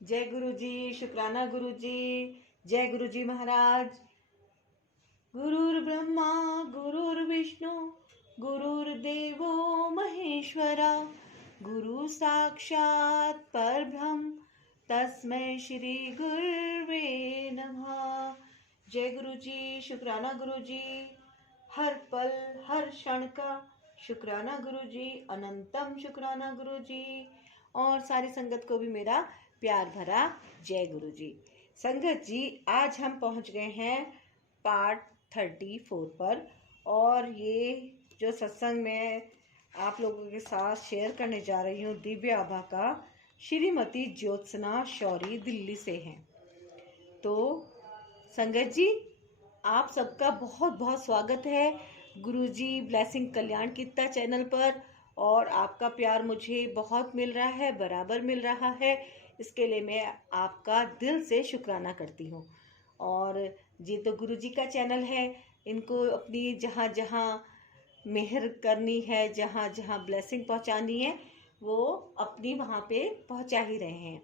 जय गुरु जी, शुक्राना गुरु जी, जय गुरु जी महाराज। गुरुर्ब्रह्मा गुरुर्विष्णु गुरुर्देवो महेश्वरा, गुरु साक्षात् परब्रह्म तस्मै श्री गुरुवे नमः। जय गुरु जी, शुक्राना गुरु जी, हर पल हर क्षण का शुक्राना गुरु जी, अनंतम शुक्राना गुरु जी। और सारी संगत को भी मेरा प्यार भरा जय गुरु जी। संगत जी, आज हम पहुंच गए हैं पार्ट 34 पर, और ये जो सत्संग मैं आप लोगों के साथ शेयर करने जा रही हूँ दिव्य आभा का, श्रीमती ज्योत्सना शौरी दिल्ली से हैं। तो संगत जी, आप सबका बहुत बहुत स्वागत है गुरुजी ब्लेसिंग कल्याण कीर्ता चैनल पर। और आपका प्यार मुझे बहुत मिल रहा है, बराबर मिल रहा है, इसके लिए मैं आपका दिल से शुक्राना करती हूँ। और ये तो गुरुजी का चैनल है, इनको अपनी जहाँ जहाँ मेहर करनी है, जहाँ जहाँ ब्लेसिंग पहुँचानी है, वो अपनी वहाँ पे पहुँचा ही रहे हैं।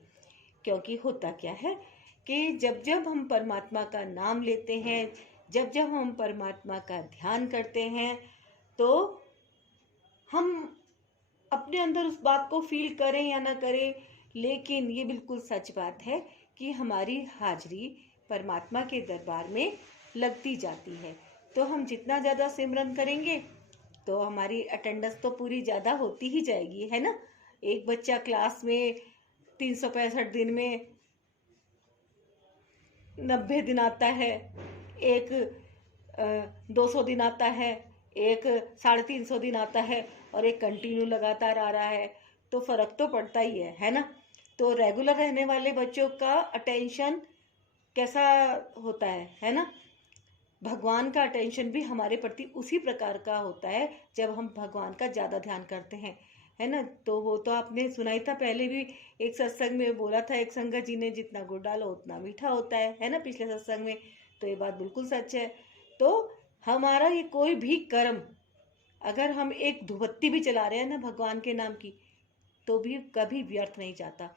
क्योंकि होता क्या है कि जब जब हम परमात्मा का नाम लेते हैं, जब जब हम परमात्मा का ध्यान करते हैं, तो हम अपने अंदर उस बात को फील करें या ना करें, लेकिन ये बिल्कुल सच बात है कि हमारी हाजिरी परमात्मा के दरबार में लगती जाती है। तो हम जितना ज़्यादा सिमरन करेंगे तो हमारी अटेंडेंस तो पूरी ज़्यादा होती ही जाएगी, है ना। एक बच्चा क्लास में 365 दिन में 90 दिन आता है, एक 200 दिन आता है, एक 350 दिन आता है, और एक कंटिन्यू लगातार आ रहा है, तो फ़र्क तो पड़ता ही है ना। तो रेगुलर रहने वाले बच्चों का अटेंशन कैसा होता है ना। भगवान का अटेंशन भी हमारे प्रति उसी प्रकार का होता है जब हम भगवान का ज़्यादा ध्यान करते हैं, है ना। तो वो तो आपने सुना ही था, पहले भी एक सत्संग में बोला था एक संगत जी ने, जितना गुड़ डालो उतना मीठा होता है ना, पिछले सत्संग में। तो ये बात बिल्कुल सच है। तो हमारा ये कोई भी कर्म, अगर हम एक धूपबत्ती भी जला रहे हैं ना भगवान के नाम की, तो भी कभी व्यर्थ नहीं जाता।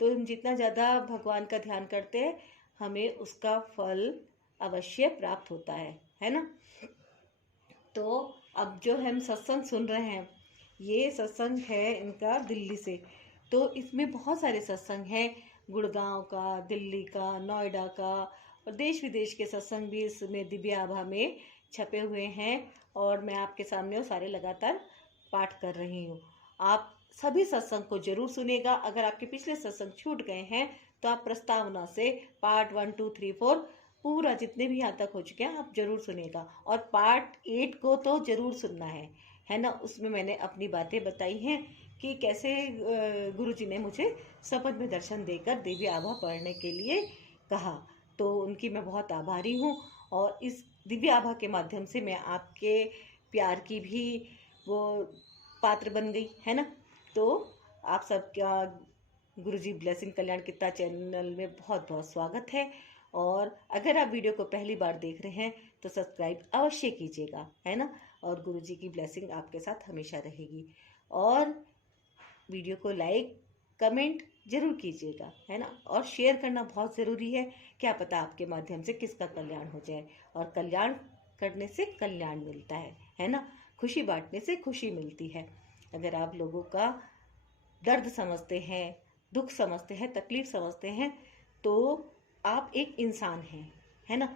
तो हम जितना ज़्यादा भगवान का ध्यान करते हैं, हमें उसका फल अवश्य प्राप्त होता है ना। तो अब जो हम सत्संग सुन रहे हैं, ये सत्संग है इनका दिल्ली से। तो इसमें बहुत सारे सत्संग हैं, गुड़गांव का, दिल्ली का, नोएडा का, और देश विदेश के सत्संग भी इसमें दिव्य आभा में छपे हुए हैं। और मैं आपके सामने वो सारे लगातार पाठ कर रही हूँ। आप सभी सत्संग को जरूर सुनेगा। अगर आपके पिछले सत्संग छूट गए हैं तो आप प्रस्तावना से पार्ट 1, 2, 3, 4 पूरा जितने भी यहाँ तक हो चुके हैं आप जरूर सुनेगा। और पार्ट 8 को तो जरूर सुनना है ना। उसमें मैंने अपनी बातें बताई हैं कि कैसे गुरुजी ने मुझे सपन में दर्शन देकर दिव्य आभा पढ़ने के लिए कहा। तो उनकी मैं बहुत आभारी हूँ। और इस दिव्य आभा के माध्यम से मैं आपके प्यार की भी वो पात्र बन गई, है ना। तो आप सबका गुरुजी ब्लेसिंग कल्याण कीर्ता चैनल में बहुत बहुत स्वागत है। और अगर आप वीडियो को पहली बार देख रहे हैं तो सब्सक्राइब अवश्य कीजिएगा, है ना। और गुरुजी की ब्लेसिंग आपके साथ हमेशा रहेगी। और वीडियो को लाइक कमेंट जरूर कीजिएगा, है ना। और शेयर करना बहुत ज़रूरी है, क्या पता आपके माध्यम से किसका कल्याण हो जाए। और कल्याण करने से कल्याण मिलता है ना। खुशी बांटने से खुशी मिलती है। अगर आप लोगों का दर्द समझते हैं, दुख समझते हैं, तकलीफ समझते हैं, तो आप एक इंसान हैं, है ना।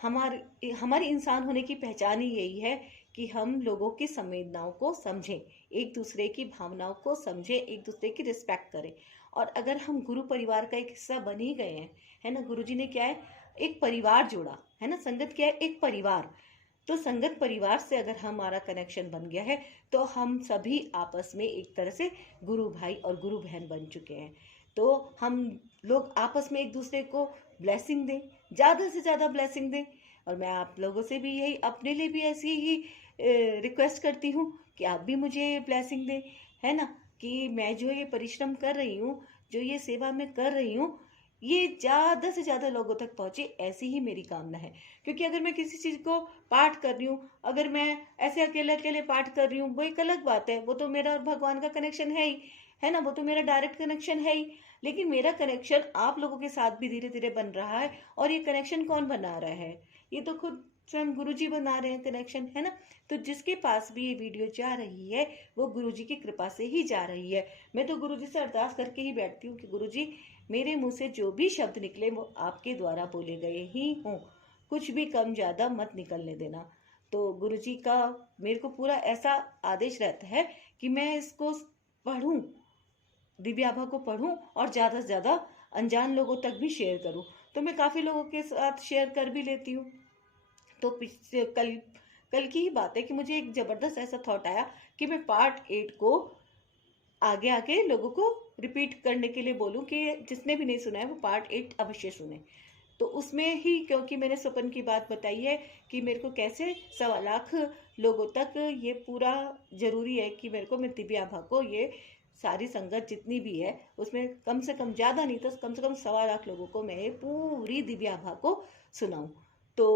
हमारी इंसान होने की पहचान ही यही है कि हम लोगों की संवेदनाओं को समझें, एक दूसरे की भावनाओं को समझें, एक दूसरे की रिस्पेक्ट करें। और अगर हम गुरु परिवार का एक हिस्सा बन ही गए हैं, है ना, गुरुजी ने क्या है, एक परिवार जोड़ा है ना। संगत क्या है, एक परिवार। तो संगत परिवार से अगर हमारा कनेक्शन बन गया है, तो हम सभी आपस में एक तरह से गुरु भाई और गुरु बहन बन चुके हैं। तो हम लोग आपस में एक दूसरे को ब्लेसिंग दें, ज़्यादा से ज़्यादा ब्लेसिंग दें। और मैं आप लोगों से भी यही, अपने लिए भी ऐसी ही रिक्वेस्ट करती हूँ कि आप भी मुझे ब्लेसिंग दें, है ना। कि मैं जो ये परिश्रम कर रही हूँ, जो ये सेवा मैं कर रही हूँ, ये ज़्यादा से ज़्यादा लोगों तक पहुँचे, ऐसी ही मेरी कामना है। क्योंकि अगर मैं किसी चीज़ को पाठ कर रही हूँ, अगर मैं ऐसे अकेले अकेले पाठ कर रही हूँ, वो एक अलग बात है, वो तो मेरा और भगवान का कनेक्शन है ना, वो तो मेरा डायरेक्ट कनेक्शन है ही। लेकिन मेरा कनेक्शन आप लोगों के साथ भी धीरे धीरे बन रहा है, और ये कनेक्शन कौन बना रहा है? ये तो खुद स्वयं गुरुजी बना रहे हैं कनेक्शन, है ना। तो जिसके पास भी ये वीडियो जा रही है वो गुरुजी की कृपा से ही जा रही है। मैं तो गुरुजी से अरदास करके ही बैठती हूँ कि गुरुजी, मेरे मुंह से जो भी शब्द निकले वो आपके द्वारा बोले गए ही हों, कुछ भी कम ज्यादा मत निकलने देना। तो गुरुजी का मेरे को पूरा ऐसा आदेश रहता है कि मैं इसको पढ़ूं, दिव्य आभा को पढूं, और ज्यादा से ज्यादा अनजान लोगों तक भी शेयर करूं। तो मैं काफी लोगों के साथ शेयर कर भी लेती हूँ। तो कल कल की ही बात है कि मुझे एक जबरदस्त ऐसा थॉट आया कि मैं पार्ट 8 को आगे आगे लोगों को रिपीट करने के लिए बोलूं कि जिसने भी नहीं सुना है वो पार्ट 8 अवश्य सुने। तो उसमें ही, क्योंकि मैंने स्वप्न की बात बताई है कि मेरे को कैसे 1.25 लाख लोगों तक ये पूरा जरूरी है कि मेरे को, मैं दिव्य आभा को, ये सारी संगत जितनी भी है उसमें कम से कम, ज्यादा नहीं तो कम से कम 1.25 लाख लोगों को मैं पूरी दिव्य आभा को सुनाऊं। तो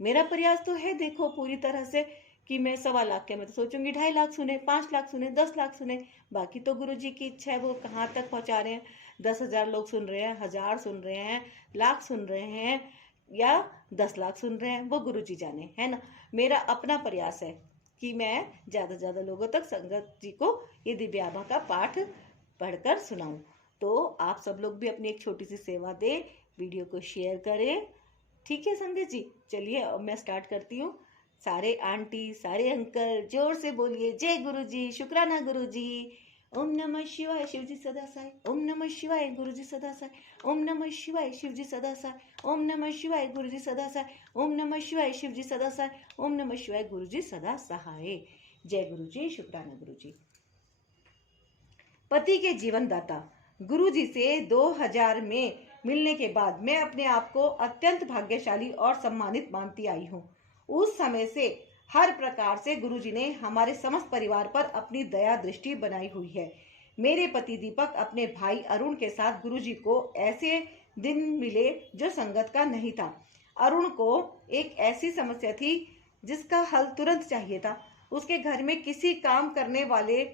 मेरा प्रयास तो है, देखो, पूरी तरह से कि मैं 1.25 लाख के, मैं तो सोचूंगी 2.5 लाख सुने, 5 लाख सुने, 10 लाख सुने। बाकी तो गुरु जी की इच्छा है, वो कहाँ तक पहुंचा रहे हैं। 10,000 लोग सुन रहे हैं, 1,000 सुन रहे हैं, लाख सुन रहे हैं, या 10 लाख सुन रहे हैं, वो गुरु जी जाने, है ना। मेरा अपना प्रयास है कि मैं ज्यादा से ज्यादा लोगों तक संगत जी को ये दिव्य आभा का पाठ पढ़कर सुनाऊं। तो आप सब लोग भी अपनी एक छोटी सी सेवा दे, वीडियो को शेयर करें। ठीक है संगत जी, चलिए अब मैं स्टार्ट करती हूँ। सारे आंटी, सारे अंकल जोर से बोलिए जय गुरु जी, शुक्राना गुरु जी। ओम नमः शिवाय, शिव जी सदा साय। ओम नमः शिवाय, गुरु जी सदा साय। ओम नमः शिवाय, शिव जी सदा साय। ओम नमः शिवाय, गुरु जी सदा साय। ओम नमः शिवाय, शिव जी सदा साय। ओम नमः शिवाय, गुरु जी सदा सहाय। जय गुरु जी, शुक्राना गुरु जी। पति के जीवन दाता गुरु जी से 2000 में मिलने के बाद मैं अपने आप को अत्यंत भाग्यशाली और सम्मानित मानती आई हूँ। उस समय से हर प्रकार से गुरुजी ने हमारे समस्त परिवार पर अपनी दया दृष्टि बनाई हुई है। मेरे पति दीपक अपने भाई अरुण के साथ गुरुजी को ऐसे दिन मिले जो संगत का नहीं था। अरुण को एक ऐसी समस्या थी जिसका हल तुरंत चाहिए था। उसके घर में किसी काम करने वाले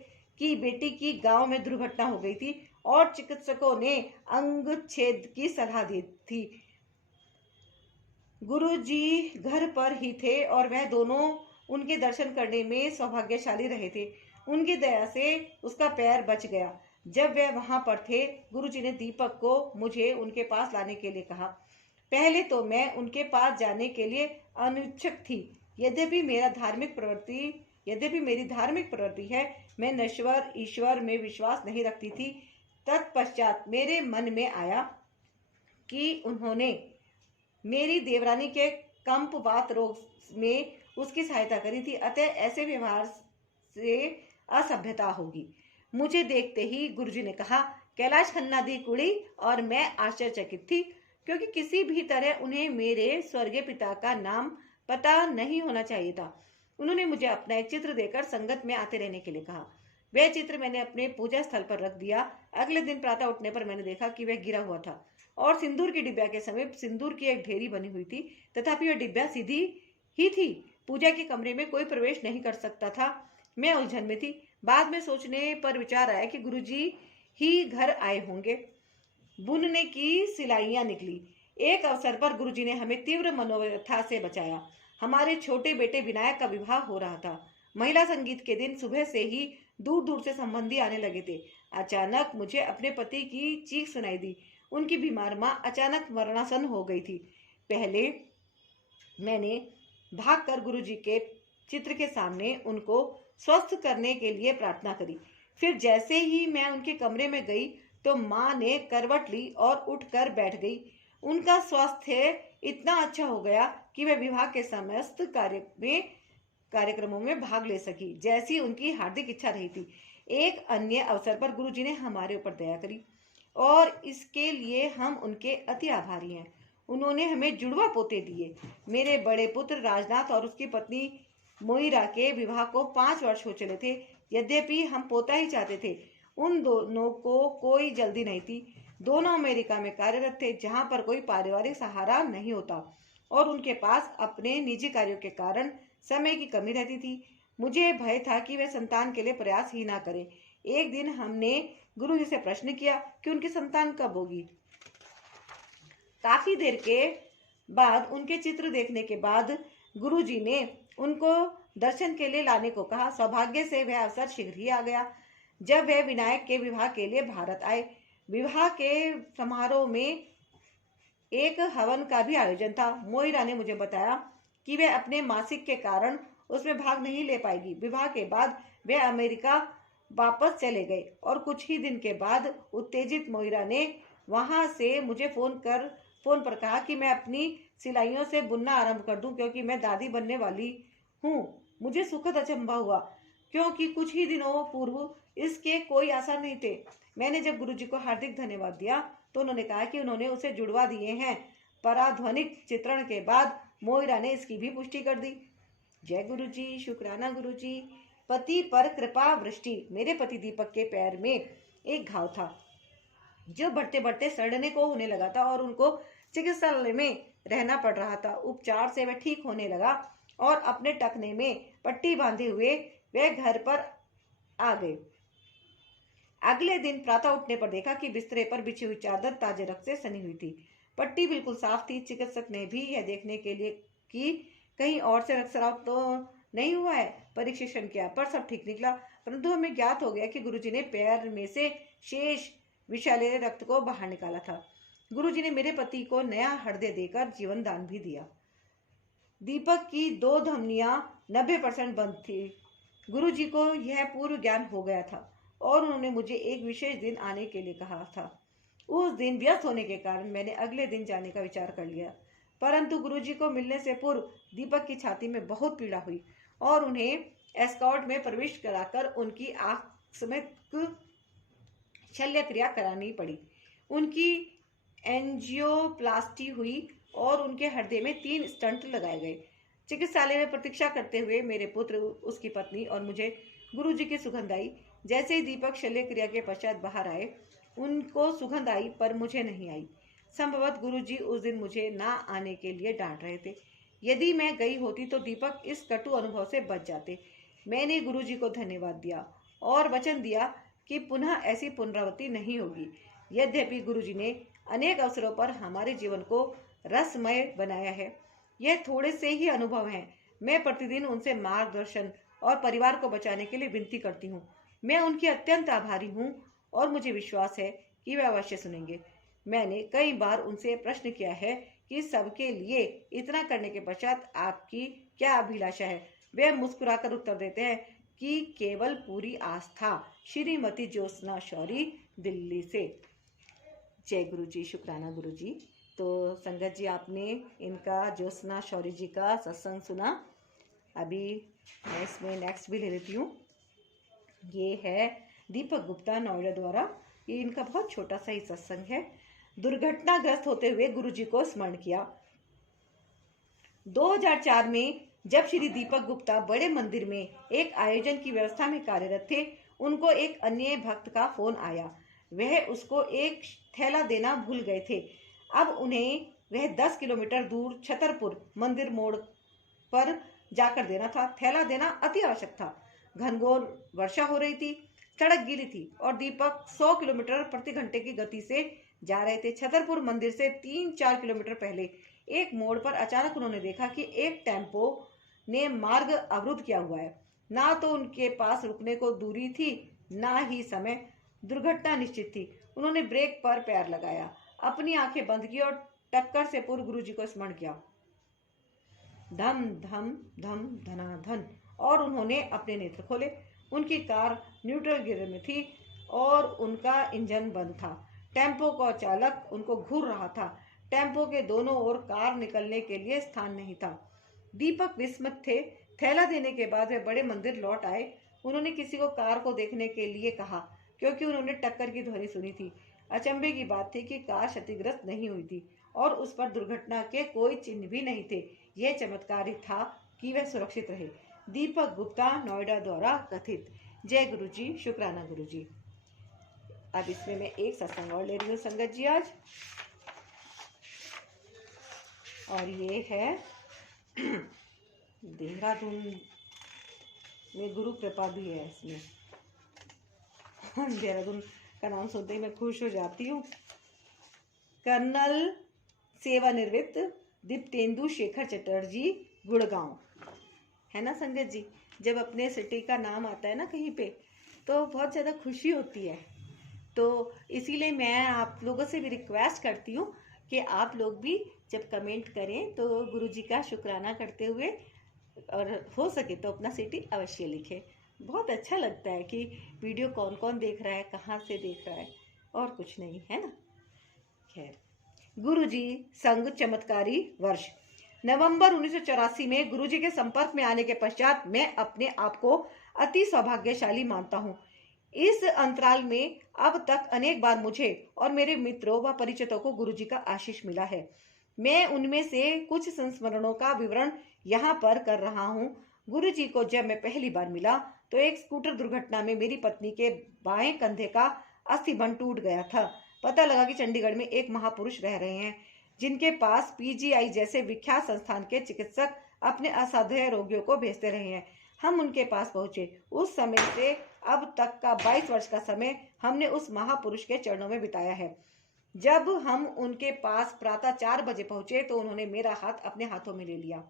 की बेटी की गांव में दुर्घटना हो गई थी और चिकित्सकों ने अंग छेद की सलाह दी थी। गुरुजी घर पर ही थे और वह दोनों उनके दर्शन करने में सौभाग्यशाली रहे थे। उनकी दया से उसका पैर बच गया। जब वह वहां पर थे, गुरुजी ने दीपक को मुझे उनके पास लाने के लिए कहा। पहले तो मैं उनके पास जाने के लिए अनिच्छुक थी। यद्यपि मेरी धार्मिक प्रवृत्ति है, मैं नश्वर ईश्वर में विश्वास नहीं रखती थी। तत्पश्चात मेरे मन में आया कि उन्होंने मेरी देवरानी के कंपवात रोग में उसकी सहायता करी थी, अतः ऐसे व्यवहार से असभ्यता होगी। मुझे देखते ही गुरुजी ने कहा, कैलाश खन्ना दी कुड़ी, और मैं आश्चर्यचकित थी क्योंकि किसी भी तरह उन्हें मेरे स्वर्गीय पिता का नाम पता नहीं होना चाहिए था। उन्होंने मुझे अपना एक चित्र देकर संगत में आते रहने के लिए कहा। वह चित्र मैंने अपने पूजा स्थल पर रख दिया। अगले दिन प्रातः उठने पर मैंने देखा कि वह गिरा हुआ था और सिंदूर की डिब्बिया के समीप सिंदूर की एक ढेरी बनी हुई थी, तथापि वह डिब्बिया सीधी ही थी। पूजा के कमरे में कोई प्रवेश नहीं कर सकता था। मैं उलझन में थी। बाद में सोचने पर विचार आया कि गुरुजी ही घर आए होंगे। बुनने की सिलाइयां निकली। एक अवसर पर गुरुजी ने हमें तीव्र मनोव्यथा से बचाया। हमारे छोटे बेटे विनायक का विवाह हो रहा था। महिला संगीत के दिन सुबह से ही दूर दूर से संबंधी आने लगे थे। अचानक मुझे अपने पति की चीख सुनाई दी। उनकी बीमार मां अचानक मरणासन हो गई थी। पहले मैंने भागकर गुरुजी के चित्र के सामने उनको स्वस्थ करने के लिए प्रार्थना करी। फिर जैसे ही मैं उनके कमरे में गई तो मां ने करवट ली और उठकर बैठ गई। उनका स्वास्थ्य इतना अच्छा हो गया कि वह विवाह के समस्त कार्यक्रमों में भाग ले सकी, जैसी उनकी हार्दिक इच्छा रही थी। एक अन्य अवसर पर गुरुजी ने हमारे ऊपर दया करी और इसके लिए हम उनके अति आभारी हैं। उन्होंने हमें जुड़वा पोते दिए। मेरे बड़े पुत्र राजनाथ और उसकी पत्नी मोइरा के विवाह को 5 वर्ष हो चले थे। यद्यपि हम पोता ही चाहते थे, उन दोनों को कोई जल्दी नहीं थी। दोनों अमेरिका में कार्यरत थे, जहां पर कोई पारिवारिक सहारा नहीं होता और उनके पास अपने निजी कार्यों के कारण समय की कमी रहती थी। मुझे भय था कि वे संतान के लिए प्रयास ही ना करें। एक दिन हमने गुरुजी से प्रश्न किया कि उनकी संतान कब होगी। काफी देर के बाद उनके चित्र देखने के बाद गुरुजी ने उनको दर्शन के लिए लाने को कहा। सौभाग्य से वह अवसर शीघ्र ही आ गया जब वह विनायक के विवाह के लिए भारत आए। विवाह के समारोह में एक हवन का भी आयोजन था। मोइरा ने मुझे बताया कि वह अपने मासिक के कारण उसमें भाग नहीं ले पाएगी। विवाह के बाद वे अमेरिका वापस चले गए और कुछ ही दिन के बाद उत्तेजित मोइरा ने वहां से मुझे फोन पर कहा कि मैं अपनी सिलाइयों से बुनना आरंभ कर दूं क्योंकि मैं दादी बनने वाली हूं। मुझे सुखद अचंभा हुआ क्योंकि कुछ ही दिनों पूर्व इसके कोई आसार नहीं थे। मैंने जब गुरुजी को हार्दिक धन्यवाद दिया तो उन्होंने कहा कि उन्होंने उसे जुड़वा दिए हैं। पराध्वनिक चित्रण के बाद मोइरा ने इसकी भी पुष्टि कर दी। जय गुरुजी, शुक्राना गुरुजी। पति पर कृपा वृष्टि। मेरे पति दीपक के पैर में एक घाव था जो बढ़ते बढ़ते सड़ने को होने लगा था और उनको चिकित्सालय में रहना पड़ रहा था। उपचार से वह ठीक होने लगा और अपने टखने में पट्टी बांधे हुए वह घर पर आ गए। अगले दिन प्रातः उठने पर देखा कि बिस्तरे पर बिछी हुई चादर ताजे रक्त से सनी हुई थी। पट्टी बिल्कुल साफ थी। चिकित्सक ने भी यह देखने के लिए कि कहीं और से रक्तस्राव तो नहीं हुआ है परीक्षण किया, पर सब ठीक निकला। परंतु हमें ज्ञात हो गया कि गुरुजी ने पैर में से शेष विषैले रक्त को बाहर निकाला था। गुरुजी ने मेरे पति को नया हृदय देकर जीवन दान भी दिया। दीपक की 2 धमनियां 90% बंद थी। गुरुजी को यह पूर्व ज्ञान हो गया था और उन्होंने मुझे एक विशेष दिन आने के लिए कहा था। उस दिन व्यस्त होने के कारण मैंने अगले दिन जाने का विचार कर लिया, परंतु गुरुजी को मिलने से पूर्व दीपक की छाती में बहुत पीड़ा हुई और उन्हें एस्कॉर्ट में प्रवेश कराकर उनकी आकस्मिक शल्य क्रिया करानी पड़ी। उनकी एंजियोप्लास्टी हुई और उनके हृदय में 3 स्टंट लगाए गए। चिकित्सालय में प्रतीक्षा करते हुए मेरे पुत्र, उसकी पत्नी और मुझे गुरुजी की सुगंध आई। जैसे ही दीपक शल्य क्रिया के पश्चात बाहर आए, उनको सुगंध आई पर मुझे नहीं आई। संभवतः गुरुजी उस दिन मुझे ना आने के लिए डांट रहे थे। यदि मैं गई होती तो दीपक इस कटु अनुभव से बच जाते। मैंने गुरुजी को धन्यवाद दिया और वचन दिया कि पुनः ऐसी पुनरावृत्ति नहीं होगी। यद्यपि गुरुजी ने अनेक अवसरों पर हमारे जीवन को रसमय बनाया है, यह थोड़े से ही अनुभव हैं। मैं प्रतिदिन उनसे मार्गदर्शन और परिवार को बचाने के लिए विनती करती हूँ। मैं उनकी अत्यंत आभारी हूँ और मुझे विश्वास है कि वे अवश्य सुनेंगे। मैंने कई बार उनसे प्रश्न किया है कि सबके लिए इतना करने के पश्चात आपकी क्या अभिलाषा है। वे मुस्कुराकर उत्तर देते हैं कि केवल पूरी आस्था। श्रीमती ज्योत्सना शौरी, दिल्ली से। जय गुरु जी, शुक्राना गुरु जी। तो संगत जी, आपने इनका ज्योत्सना शौरी जी का सत्संग सुना। अभी मैं इसमें नेक्स्ट भी ले लेती हूँ। ये है दीपक गुप्ता, नोएडा द्वारा। ये इनका बहुत छोटा सा ही सत्संग है। दुर्घटनाग्रस्त होते हुए गुरु जी को स्मरण किया। 2004 में जब श्री दीपक गुप्ता बड़े मंदिर में एक आयोजन की व्यवस्था में कार्यरत थे, उनको एक अन्य भक्त का फोन आया। वह उसको एक थैला देना भूल गए थे। अब उन्हें वह 10 किलोमीटर दूर छतरपुर मंदिर मोड़ पर जाकर देना था। थैला देना अति आवश्यक था। घनघोर वर्षा हो रही थी, सड़क गीली थी और दीपक 100 किलोमीटर प्रति घंटे की गति से जा रहे थे। छतरपुर मंदिर से 3-4 किलोमीटर पहले एक मोड़ पर अचानक उन्होंने देखा कि एक टेम्पो ने मार्ग अवरुद्ध किया हुआ है। ना तो उनके पास रुकने को दूरी थी, ना ही समय। दुर्घटना निश्चित थी। उन्होंने ब्रेक पर पैर लगाया, अपनी आंखें बंद की और टक्कर से पूर्व गुरुजी को स्मरण किया। धम धम धम धनाधन, और उन्होंने अपने नेत्र खोले। उनकी कार न्यूट्रल गियर में थी और उनका इंजन बंद था। टेम्पो का चालक उनको घूर रहा था। टेम्पो के दोनों ओर कार निकलने के लिए स्थान नहीं था। दीपक विस्मित थे। थैला देने के बाद वे बड़े मंदिर लौट आए। उन्होंने किसी को कार को देखने के लिए कहा क्योंकि उन्होंने टक्कर की ध्वनि सुनी थी। अचंभे की बात थी कि कार क्षतिग्रस्त नहीं हुई थी और उस पर दुर्घटना के कोई चिन्ह भी नहीं थे। यह चमत्कार ही था कि वह सुरक्षित रहे। दीपक गुप्ता, नोएडा द्वारा कथित। जय गुरु जी, शुक्राना गुरु जी। अब इसमें मैं एक सत्संग और ले रही हूँ संगत जी आज, और ये है देहरादून में गुरु कृपा भी है इसमें। देहरादून का नाम सुनते ही मैं खुश हो जाती हूँ। कर्नल सेवानिवृत्त दीप्तेंदु शेखर चटर्जी, गुड़गांव। है ना संगत जी, जब अपने सिटी का नाम आता है ना कहीं पे तो बहुत ज़्यादा खुशी होती है। तो इसीलिए मैं आप लोगों से भी रिक्वेस्ट करती हूँ कि आप लोग भी जब कमेंट करें तो गुरुजी का शुक्राना करते हुए और हो सके तो अपना सिटी अवश्य लिखें। बहुत अच्छा लगता है कि वीडियो कौन कौन देख रहा है, कहाँ से देख रहा है, और कुछ नहीं, है ना। खैर, गुरुजी संग चमत्कारी वर्ष। नवंबर 1984 में गुरुजी के संपर्क में आने के पश्चात मैं अपने आप को अति सौभाग्यशाली मानता हूँ। इस अंतराल में अब तक अनेक बार मुझे और मेरे मित्रों व परिचितों को गुरुजी का आशीष मिला है। मैं उनमें से कुछ संस्मरणों का विवरण यहाँ पर कर रहा हूँ। गुरुजी को जब मैं पहली बार मिला तो एक स्कूटर दुर्घटना में मेरी पत्नी के बाएं कंधे का अस्थिबंध टूट गया था। पता लगा कि चंडीगढ़ में एक महापुरुष रह रहे हैं जिनके पास पीजीआई जैसे विख्यात संस्थान के चिकित्सक अपने असाध्य रोगियों को भेजते रहे हैं। हम उनके पास पहुंचे। उस समय से अब तक का 22 वर्ष का समय हमने उस महापुरुष के चरणों में बिताया है। जब हम उनके पास प्रातः 4 बजे पहुंचे तो उन्होंने मेरा हाथ अपने हाथों में ले लिया।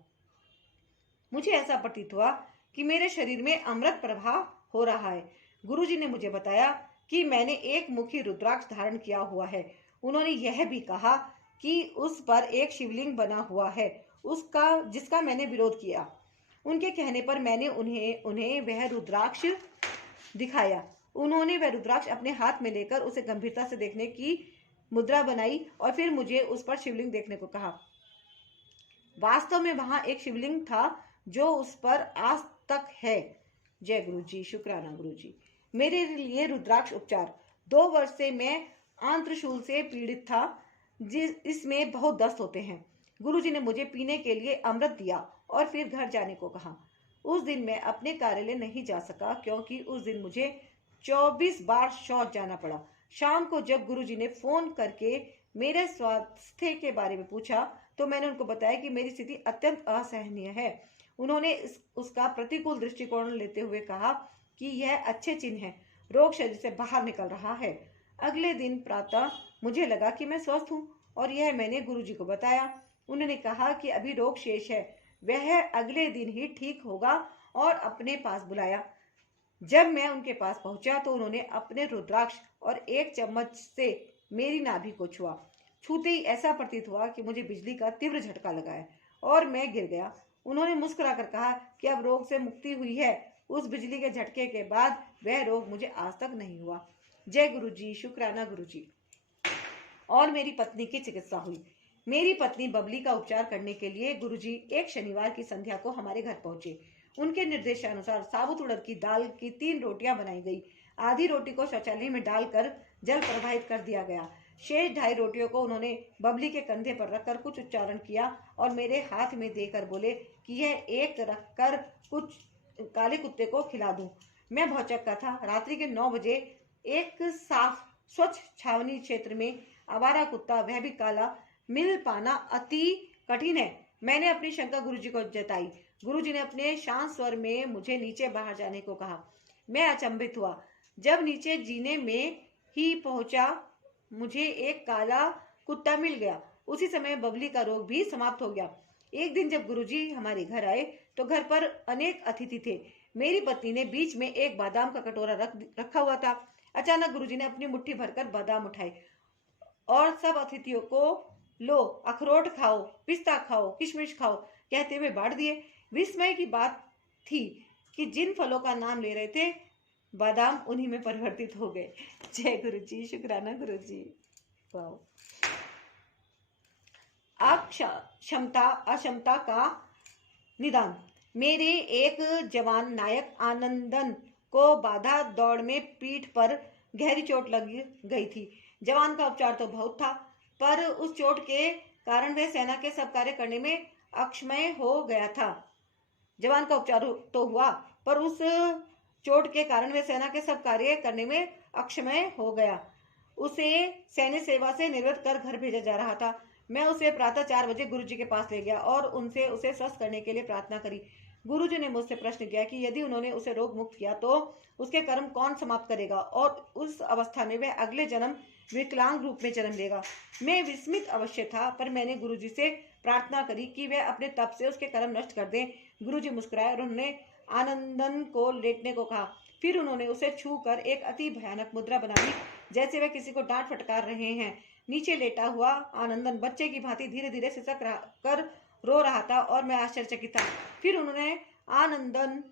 मुझे ऐसा प्रतीत हुआ कि मेरे शरीर में अमृत प्रवाह हो रहा है। गुरुजी ने मुझे बताया कि मैंने एक मुखी रुद्राक्ष धारण किया हुआ है। उन्होंने यह भी कहा कि उस पर एक शिवलिंग बना हुआ है जिसका मैंने विरोध किया। उनके कहने पर मैंने उन्हें वह रुद्राक्ष दिखाया। उन्होंने वह रुद्राक्ष अपने हाथ में लेकर उसे गंभीरता से देखने की मुद्रा बनाई और फिर मुझे उस पर शिवलिंग देखने को कहा। वास्तव में वहां एक शिवलिंग था जो उस पर आज तक है। जय गुरु जी, शुक्राना गुरु जी। मेरे लिए रुद्राक्ष उपचार। 2 वर्ष से मैं आंत्रशूल से पीड़ित था, इसमें बहुत दस्त होते हैं। गुरुजी ने मुझे पीने के लिए अमृत दिया और फिर घर जाने को कहा। उस दिन मैं अपने कार्यालय नहीं जा सका क्योंकि उस दिन मुझे 24 बार शौच जाना पड़ा। शाम को जब गुरुजी ने फोन करके मेरे स्वास्थ्य के बारे में पूछा तो मैंने उनको बताया कि मेरी स्थिति अत्यंत असहनीय है। उन्होंने उसका प्रतिकूल दृष्टिकोण लेते हुए कहा कि यह अच्छे चिन्ह है, रोग शरीर से बाहर निकल रहा है। अगले दिन प्रातः मुझे लगा कि मैं स्वस्थ हूँ और यह मैंने गुरुजी को बताया। उन्होंने कहा कि अभी रोग शेष है, वह अगले दिन ही ठीक होगा और अपने पास बुलाया। जब मैं उनके पास पहुंचा तो उन्होंने अपने रुद्राक्ष और एक चम्मच से मेरी नाभि को छुआ। छूते ही ऐसा प्रतीत हुआ कि मुझे बिजली का तीव्र झटका लगा है और मैं गिर गया। उन्होंने मुस्कुराकर कहा कि अब रोग से मुक्ति हुई है। उस बिजली के झटके के बाद वह रोग मुझे आज तक नहीं हुआ। जय गुरु जी, शुक्राना गुरु जी। और मेरी पत्नी की चिकित्सा हुई। मेरी पत्नी बबली का उपचार करने के लिए गुरुजी एक शनिवार की संध्या को हमारे घर पहुंचे। उनके निर्देशानुसार साबुत उड़द की दाल की 3 रोटियां बनाई गई। आधी रोटी को शौचालय में डालकर जल प्रवाहित कर दिया गया। शेष 2.5 रोटियों को उन्होंने बबली के कंधे पर रखकर कुछ उच्चारण किया और मेरे हाथ में देकर बोले कि यह एक रखकर कुछ काले कुत्ते को खिला दूं। मैं भौचक्का था। रात्रि के 9 बजे एक साफ स्वच्छ छावनी क्षेत्र में आवारा कुत्ता, वह भी काला, मिल पाना अति कठिन है। मैंने अपनी शंका गुरुजी को जताई। गुरुजी ने अपने शांत स्वर में मुझे नीचे बाहर जाने को कहा। मैं अचंभित हुआ। जब नीचे जीने में ही पहुंचा मुझे एक काला कुत्ता मिल गया। उसी समय बबली का रोग भी समाप्त हो गया। एक दिन जब गुरुजी हमारे घर आए तो घर पर अनेक अतिथि थे। मेरी पत्नी ने बीच में एक बादाम का कटोरा रखा हुआ था। अचानक गुरुजी ने अपनी मुट्ठी भरकर बादाम उठाए और सब अतिथियों को लो अखरोट खाओ, पिस्ता खाओ, किशमिश खाओ कहते हुए बांट दिए। विस्मय की बात थी कि जिन फलों का नाम ले रहे थे बादाम उन्हीं में परिवर्तित हो गए। जय गुरु जी, शुक्राना गुरु जी। वाह। अक्षमता का निदान। मेरे एक जवान नायक आनंदन को बाधा दौड़ में पीठ पर गहरी चोट लग गई थी। जवान का उपचार तो बहुत था पर उस चोट के कारण वह सेना के सब कार्य करने में अक्षमय हो गया था। जवान का उपचार तो हुआ पर उस चोट के कारण वह सेना के सब कार्य करने में अक्षमय हो गया। उसे सैन्य सेवा से निवृत्त कर घर भेजा जा रहा था। मैं उसे प्रातः 4 बजे गुरुजी के पास ले गया और उनसे उसे स्वस्थ करने के लिए प्रार्थना करी। गुरुजी ने मुझसे प्रश्न किया कि यदि उन्होंने उसे रोग मुक्त किया तो उसके कर्म कौन समाप्त करेगा और उस अवस्था में वह अगले जन्म विकलांग रूप में जन्म लेगा। मैं विस्मित अवश्य था, पर मैंने गुरुजी से प्रार्थना करी कि वह अपने तप से उसके कर्म नष्ट कर दें। गुरुजी मुस्कुराए और उन्होंने आनंदन को लेटने को कहा। फिर उन्होंने उसे छू कर एक अति भयानक मुद्रा बना ली, जैसे वह किसी को डांट फटकार रहे हैं। नीचे लेटा हुआ आनंदन बच्चे की भांति धीरे धीरे सिसक कर रो रहा था और मैं आश्चर्यचकित था। फिर उन्होंने आनंदन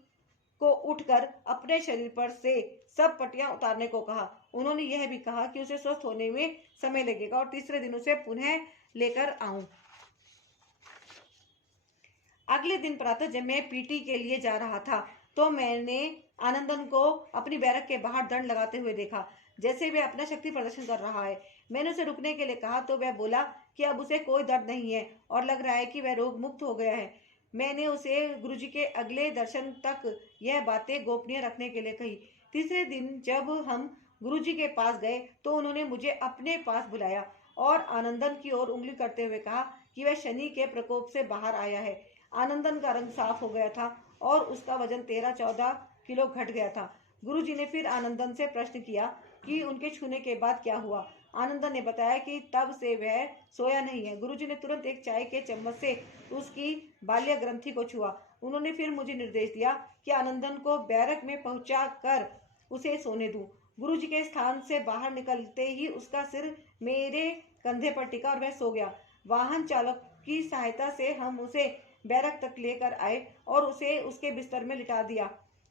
को उठकर अपने शरीर पर से सब पट्टियां उतारने को कहा। उन्होंने यह भी कहा कि उसे स्वस्थ होने में समय लगेगा और तीसरे दिन उसे पुनः लेकर आऊं। अगले दिन प्रातः जब मैं पीटी के लिए जा रहा था तो मैंने आनंदन को अपनी बैरक के बाहर दंड लगाते हुए देखा, जैसे वह अपना शक्ति प्रदर्शन कर रहा है। मैंने उसे रुकने के लिए कहा तो वह बोला कि अब उसे कोई दर्द नहीं है और लग रहा है कि वह रोग मुक्त हो गया है। मैंने उसे गुरुजी के अगले दर्शन तक यह बातें गोपनीय रखने के लिए कही। तीसरे दिन जब हम गुरुजी के पास गए तो उन्होंने मुझे अपने पास बुलाया और आनंदन की ओर उंगली करते हुए कहा कि वह शनि के प्रकोप से बाहर आया है। आनंदन का रंग साफ हो गया था और उसका वजन 13-14 किलो घट गया था। गुरुजी ने फिर आनंदन से प्रश्न किया कि उनके छूने के बाद क्या हुआ। आनंदन ने बताया कि तब से वह सोया नहीं है। गुरुजी ने तुरंत एक चाय के चम्मच से उसकी बाल्य ग्रंथि को छुआ। उन्होंने फिर मुझे निर्देश दिया कि आनंदन को बैरक में पहुंचा कर उसे सोने दूं। गुरुजी के स्थान से बाहर निकलते ही उसका सिर मेरे कंधे पर टिका और वह सो गया। वाहन चालक की सहायता से हम उसे बैरक तक लेकर आए और उसे उसके बिस्तर में लिटा दिया।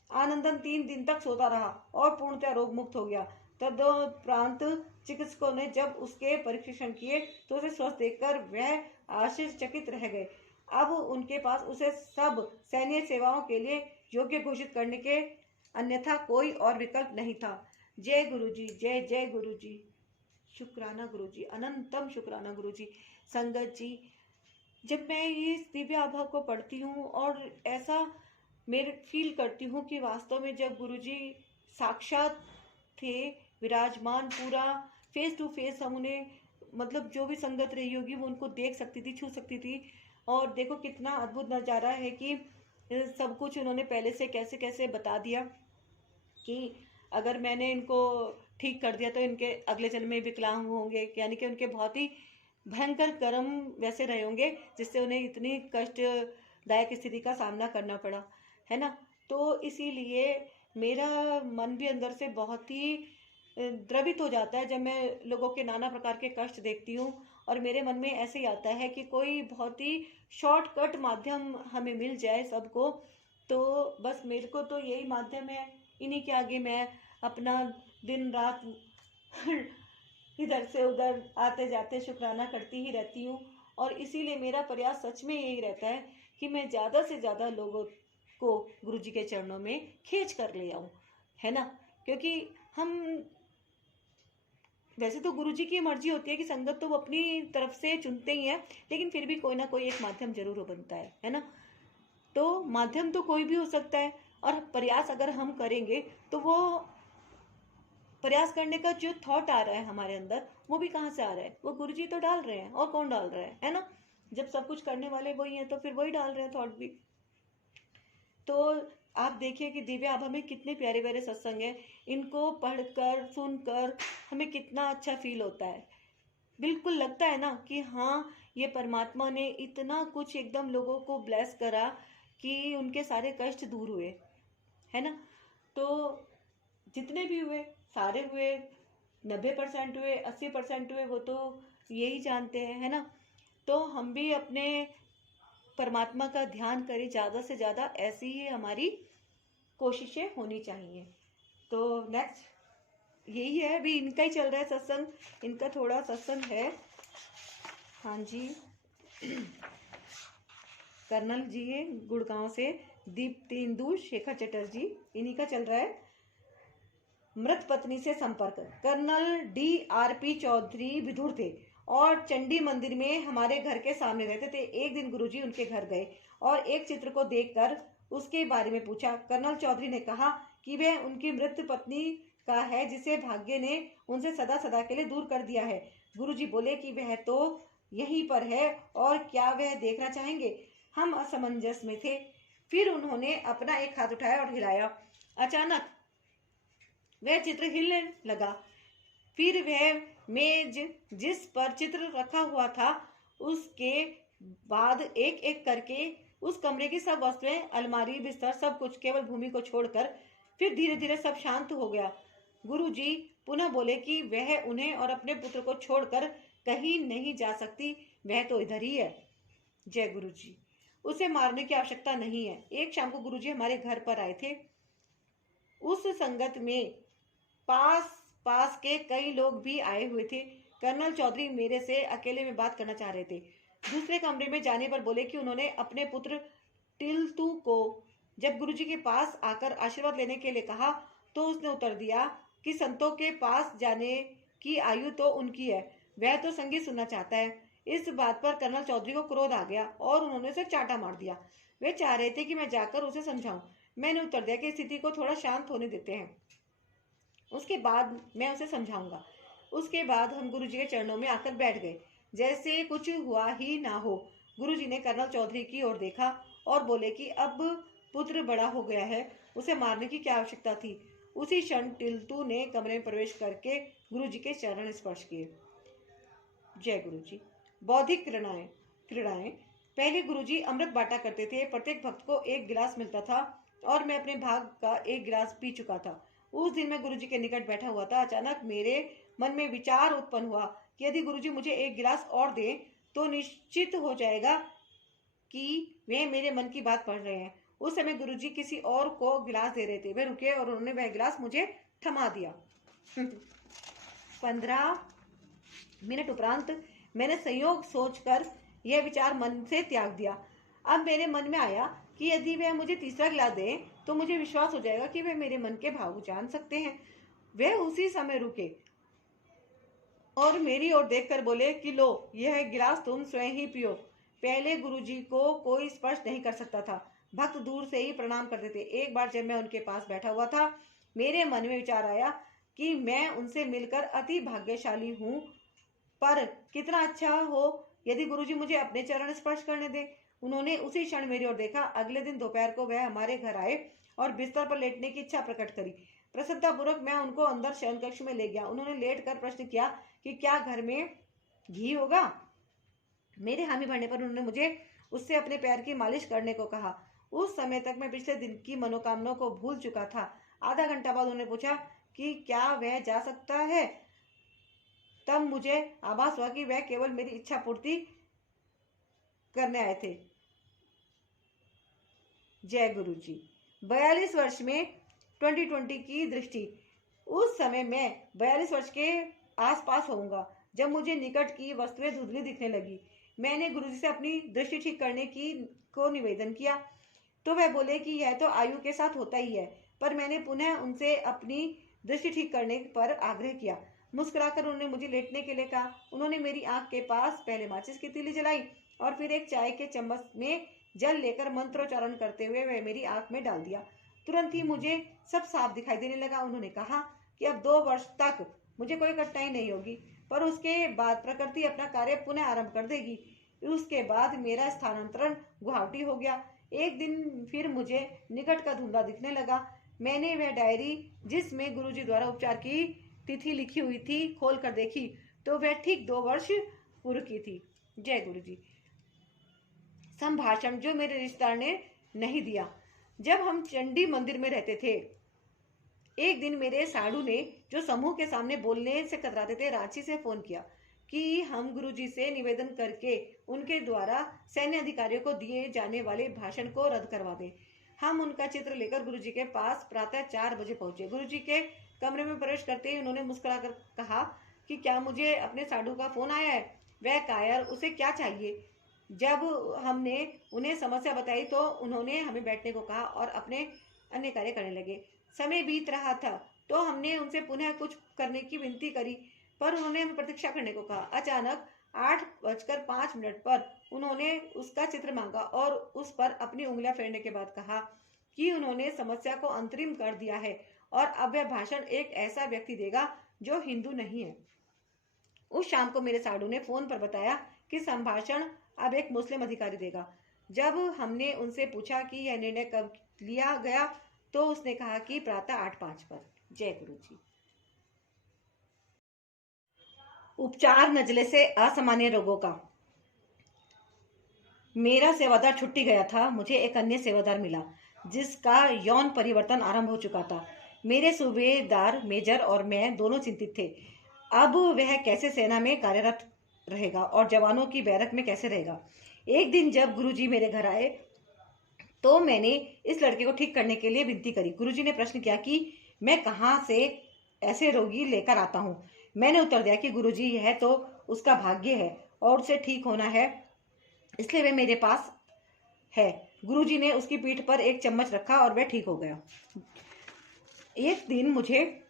आनंदन 3 दिन तक सोता रहा और पूर्णतः रोग मुक्त हो गया। तदुपरांत चिकित्सकों ने जब उसके परीक्षण किए तो उसे स्वस्थ देखकर वह आश्चर्यचकित रह गए। अब उनके पास उसे सब सैन्य सेवाओं के लिए योग्य घोषित करने के अन्यथा कोई और विकल्प नहीं था। जय गुरुजी, जय जय गुरुजी, शुक्राना गुरुजी, अनंतम शुक्राना गुरुजी। संगत जी, जब मैं इस दिव्य आभा को पढ़ती हूँ और ऐसा मेरे फील करती हूँ कि वास्तव में जब गुरुजी साक्षात थे विराजमान, पूरा फेस टू फेस हम उन्हें, मतलब जो भी संगत रही होगी वो उनको देख सकती थी, छू सकती थी। और देखो कितना अद्भुत नज़ारा है कि सब कुछ उन्होंने पहले से कैसे कैसे बता दिया कि अगर मैंने इनको ठीक कर दिया तो इनके अगले जन्म में विकलांग होंगे, यानी कि उनके बहुत ही भयंकर कर्म वैसे रहे होंगे जिससे उन्हें इतनी कष्टदायक स्थिति का सामना करना पड़ा, है ना। तो इसीलिए मेरा मन भी अंदर से बहुत ही द्रवित हो जाता है जब मैं लोगों के नाना प्रकार के कष्ट देखती हूँ। और मेरे मन में ऐसे ही आता है कि कोई बहुत ही शॉर्टकट माध्यम हमें मिल जाए सबको, तो बस मेरे को तो यही माध्यम है। इन्हीं के आगे मैं अपना दिन रात इधर से उधर आते जाते शुक्राना करती ही रहती हूँ। और इसीलिए मेरा प्रयास सच में यही रहता है कि मैं ज़्यादा से ज़्यादा लोगों को गुरुजी के चरणों में खींच कर ले आऊँ, है ना। क्योंकि हम, वैसे तो गुरुजी की मर्जी होती है कि संगत तो वो अपनी तरफ से चुनते ही हैं, लेकिन फिर भी कोई ना कोई एक माध्यम जरूर बनता है ना। तो माध्यम तो कोई भी हो सकता है और प्रयास अगर हम करेंगे तो वो प्रयास करने का जो थॉट आ रहा है हमारे अंदर, वो भी कहाँ से आ रहा है, वो गुरुजी तो डाल रहे हैं, और कौन डाल रहा है ना। जब सब कुछ करने वाले वही हैं तो फिर वही डाल रहे हैं थॉट भी। तो आप देखिए कि दिव्य आभा में कितने प्यारे प्यारे सत्संग हैं। इनको पढ़कर सुनकर हमें कितना अच्छा फील होता है। बिल्कुल लगता है ना कि हाँ, ये परमात्मा ने इतना कुछ एकदम लोगों को ब्लेस करा कि उनके सारे कष्ट दूर हुए, है ना। तो जितने भी हुए सारे हुए, 90% हुए, 80% हुए, वो तो यही जानते हैं, है ना। तो हम भी अपने परमात्मा का ध्यान करें ज़्यादा से ज़्यादा, ऐसी ही हमारी कोशिशें होनी चाहिए। तो नेक्स्ट यही है, अभी इनका ही चल रहा है सत्संग, इनका थोड़ा सत्संग है। हाँ जी, कर्नल जी है गुड़गांव से, दीप्तेंदु शेखर चटर्जी, इन्हीं का चल रहा है। मृत पत्नी से संपर्क। कर्नल DRP चौधरी विधुर थे और चंडी मंदिर में हमारे घर के सामने रहते थे। एक दिन गुरुजी उनके घर गए और एक चित्र को देखकर उसके बारे में पूछा। कर्नल चौधरी ने कहा कि वह उनकी मृत पत्नी का है, जिसे भाग्य ने उनसे सदा सदा के लिए दूर कर दिया है। गुरुजी बोले कि वह तो यहीं पर है और क्या वह देखना चाहेंगे। हम असमंजस में थे। फिर उन्होंने अपना एक हाथ उठाया और हिलाया। अचानक वह चित्र हिलने लगा। फिर वह मेज जिस पर चित्र रखा हुआ था, उसके बाद एक एक करके उस कमरे की सब वस्तुएं, अलमारी, बिस्तर, सब कुछ, केवल भूमि को छोड़कर। फिर धीरे धीरे सब शांत हो गया। गुरुजी पुनः बोले कि वह उन्हें और अपने पुत्र को छोड़कर कहीं नहीं जा सकती, वह तो इधर ही है। जय गुरु जी। उसे मारने की आवश्यकता नहीं है। एक शाम को गुरुजी हमारे घर पर आए थे। उस संगत में पास पास के कई लोग भी आए हुए थे। कर्नल चौधरी मेरे से अकेले में बात करना चाह रहे थे। दूसरे कमरे में जाने पर बोले कि उन्होंने अपने पुत्र टिल्तू को जब गुरुजी के पास आकर आशीर्वाद लेने के लिए कहा, तो उसने उत्तर दिया कि संतों के पास जाने की आयु तो उनकी है, वह तो संगीत सुनना चाहता है। इस बात पर कर्नल चौधरी को क्रोध आ गया और उन्होंने उसे चाटा मार दिया। वे चाह रहे थे कि मैं जाकर उसे समझाऊं। मैंने उत्तर दिया कि स्थिति को थोड़ा शांत होने देते हैं, उसके बाद मैं उसे समझाऊंगा। उसके बाद हम गुरुजी के चरणों में आकर बैठ गए, जैसे कुछ हुआ ही ना हो। गुरुजी ने कर्नल चौधरी की ओर देखा और बोले कि अब पुत्र बड़ा हो गया है, उसे मारने की क्या आवश्यकता थी। उसी क्षण टिल्तू ने कमरे में प्रवेश करके गुरुजी के चरण स्पर्श किए। जय गुरु जी। बौद्धिक क्रीड़ाएं क्रीड़ाएं पहले गुरुजी अमृत बांटा करते थे। प्रत्येक भक्त को एक गिलास मिलता था और मैं अपने भाग का एक गिलास पी चुका था। उस दिन मैं गुरुजी के निकट बैठा हुआ था। अचानक मेरे मन में विचार उत्पन्न हुआ कि यदि गुरुजी मुझे एक गिलास और दे तो निश्चित हो जाएगा कि वे मेरे मन की बात पढ़ रहे हैं। उस समय गुरुजी किसी और को गिलास दे रहे थे। वे रुके और उन्होंने वह गिलास मुझे थमा दिया। 15 मिनट उपरांत मैंने संयोग सोचकर यह विचार मन से त्याग दिया। अब मेरे मन में आया कि यदि वह मुझे तीसरा गिलास दे तो मुझे विश्वास हो जाएगा कि वे मेरे मन के भाव जान सकते हैं। वे उसी समय रुके और मेरी ओर देखकर बोले कि लो, यह गिलास तुम स्वयं ही पियो। पहले गुरुजी को कोई स्पर्श नहीं कर सकता था। भक्त दूर से ही प्रणाम करते थे। एक बार जब मैं उनके पास बैठा हुआ था, मेरे मन में विचार आया कि मैं उनसे मिलकर अति भाग्यशाली हूँ। पर कितना अच्छा हो यदि गुरुजी मुझे अपने चरण स्पर्श करने दे। उन्होंने उसी क्षण मेरी ओर देखा। अगले दिन दोपहर को वह हमारे घर आए और बिस्तर पर लेटने की इच्छा प्रकट करी। प्रसन्नतापूर्वक मैं उनको अंदर शयन कक्ष में ले गया। उन्होंने लेट कर प्रश्न किया कि क्या घर में घी होगा। मेरे हामी भरने पर उन्होंने मुझे उससे अपने पैर की मालिश करने को कहा। उस समय तक मैं पिछले दिन की मनोकामनाओं को भूल चुका था। आधा घंटा बाद उन्होंने पूछा कि क्या वह जा सकता है। तब मुझे आभास हुआ कि वह केवल मेरी इच्छा पूर्ति करने आए थे। जय गुरु जी। 42 वर्ष में 2020 की दृष्टि। उस समय मैं 42 वर्ष के आसपास होऊंगा जब मुझे निकट की वस्तुएं धुंधली दिखने लगी। मैंने गुरुजी से अपनी दृष्टि ठीक करने की को निवेदन किया, तो वह बोले कि यह तो आयु के साथ होता ही है। पर मैंने पुनः उनसे अपनी दृष्टि ठीक करने पर आग्रह किया। मुस्कुराकर उन्होंने मुझे लेटने के लिए कहा। उन्होंने मेरी आंख के पास पहले माचिस की तीली जलाई और फिर एक चाय के चम्मच में जल लेकर मंत्रोच्चारण करते हुए वह मेरी आंख में डाल दिया। तुरंत ही मुझे सब साफ दिखाई देने लगा। उन्होंने कहा कि अब 2 वर्ष तक मुझे कोई कठिनाई नहीं होगी, पर उसके बाद प्रकृति अपना कार्य पुनः आरंभ कर देगी। उसके बाद मेरा स्थानांतरण गुवाहाटी हो गया। एक दिन फिर मुझे निकट का धुंधला दिखने लगा। मैंने वह डायरी जिसमें गुरुजी द्वारा उपचार की तिथि लिखी हुई थी खोल कर देखी, तो वह ठीक 2 वर्ष पूर्व की थी। जय गुरु जी। संभाषण जो मेरे रिश्तेदार ने नहीं दिया। जब हम चंडी मंदिर में रहते थे, एक दिन मेरे साधु ने, जो समूह के सामने बोलने से कतराते थे, रांची से फोन किया कि हम गुरुजी से निवेदन करके उनके द्वारा सैन्य अधिकारियों को दिए जाने वाले भाषण को रद्द करवा दें। हम उनका चित्र लेकर गुरुजी के पास प्रातः 4 बजे पहुंचे। गुरुजी के कमरे में प्रवेश करते ही उन्होंने मुस्कुराकर कहा कि क्या मुझे अपने साधु का फोन आया है। वह कायर, उसे क्या चाहिए। जब हमने उन्हें समस्या बताई तो उन्होंने हमें बैठने को कहा और अपने अन्य कार्य करने लगे। समय बीत रहा था तो हमने उनसे पुनः कुछ करने की विनती करी, पर उन्होंने हमें प्रतीक्षा करने को कहा। अचानक 8:05 पर उन्होंने उसका चित्र मांगा और उस पर अपनी उंगलियां फेरने के बाद कहा कि उन्होंने समस्या को अंतरिम कर दिया है और अब वह भाषण एक ऐसा व्यक्ति देगा जो हिंदू नहीं है। उस शाम को मेरे साधु ने फोन पर बताया कि संभाषण अब एक मुस्लिम अधिकारी देगा। जब हमने उनसे पूछा कि यह निर्णय कब लिया गया तो उसने कहा कि प्रातः 8:05 पर। जय गुरु जी। उपचार नजले से असामान्य रोगों का। मेरा सेवादार छुट्टी गया था। मुझे एक अन्य सेवादार मिला जिसका यौन परिवर्तन आरंभ हो चुका था। मेरे सूबेदार मेजर और मैं दोनों चिंतित थे। अब वह कैसे सेना में कार्यरत रहेगा और जवानों की बैरक में कैसे रहेगा। एक दिन जब गुरुजी मेरे घर आए तो मैंने इस लड़के को ठीक करने के लिए विनती करी। गुरुजी ने प्रश्न किया कि मैं कहाँ से ऐसे रोगी लेकर आता हूँ। मैंने उत्तर दिया कि गुरुजी यह तो उसका भाग्य है और उसे ठीक होना है, इसलिए वह मेरे पास है। गुरुजी ने उसकी पीठ पर एक चम्मच रखा और वह ठीक हो गया। एक दिन मुझे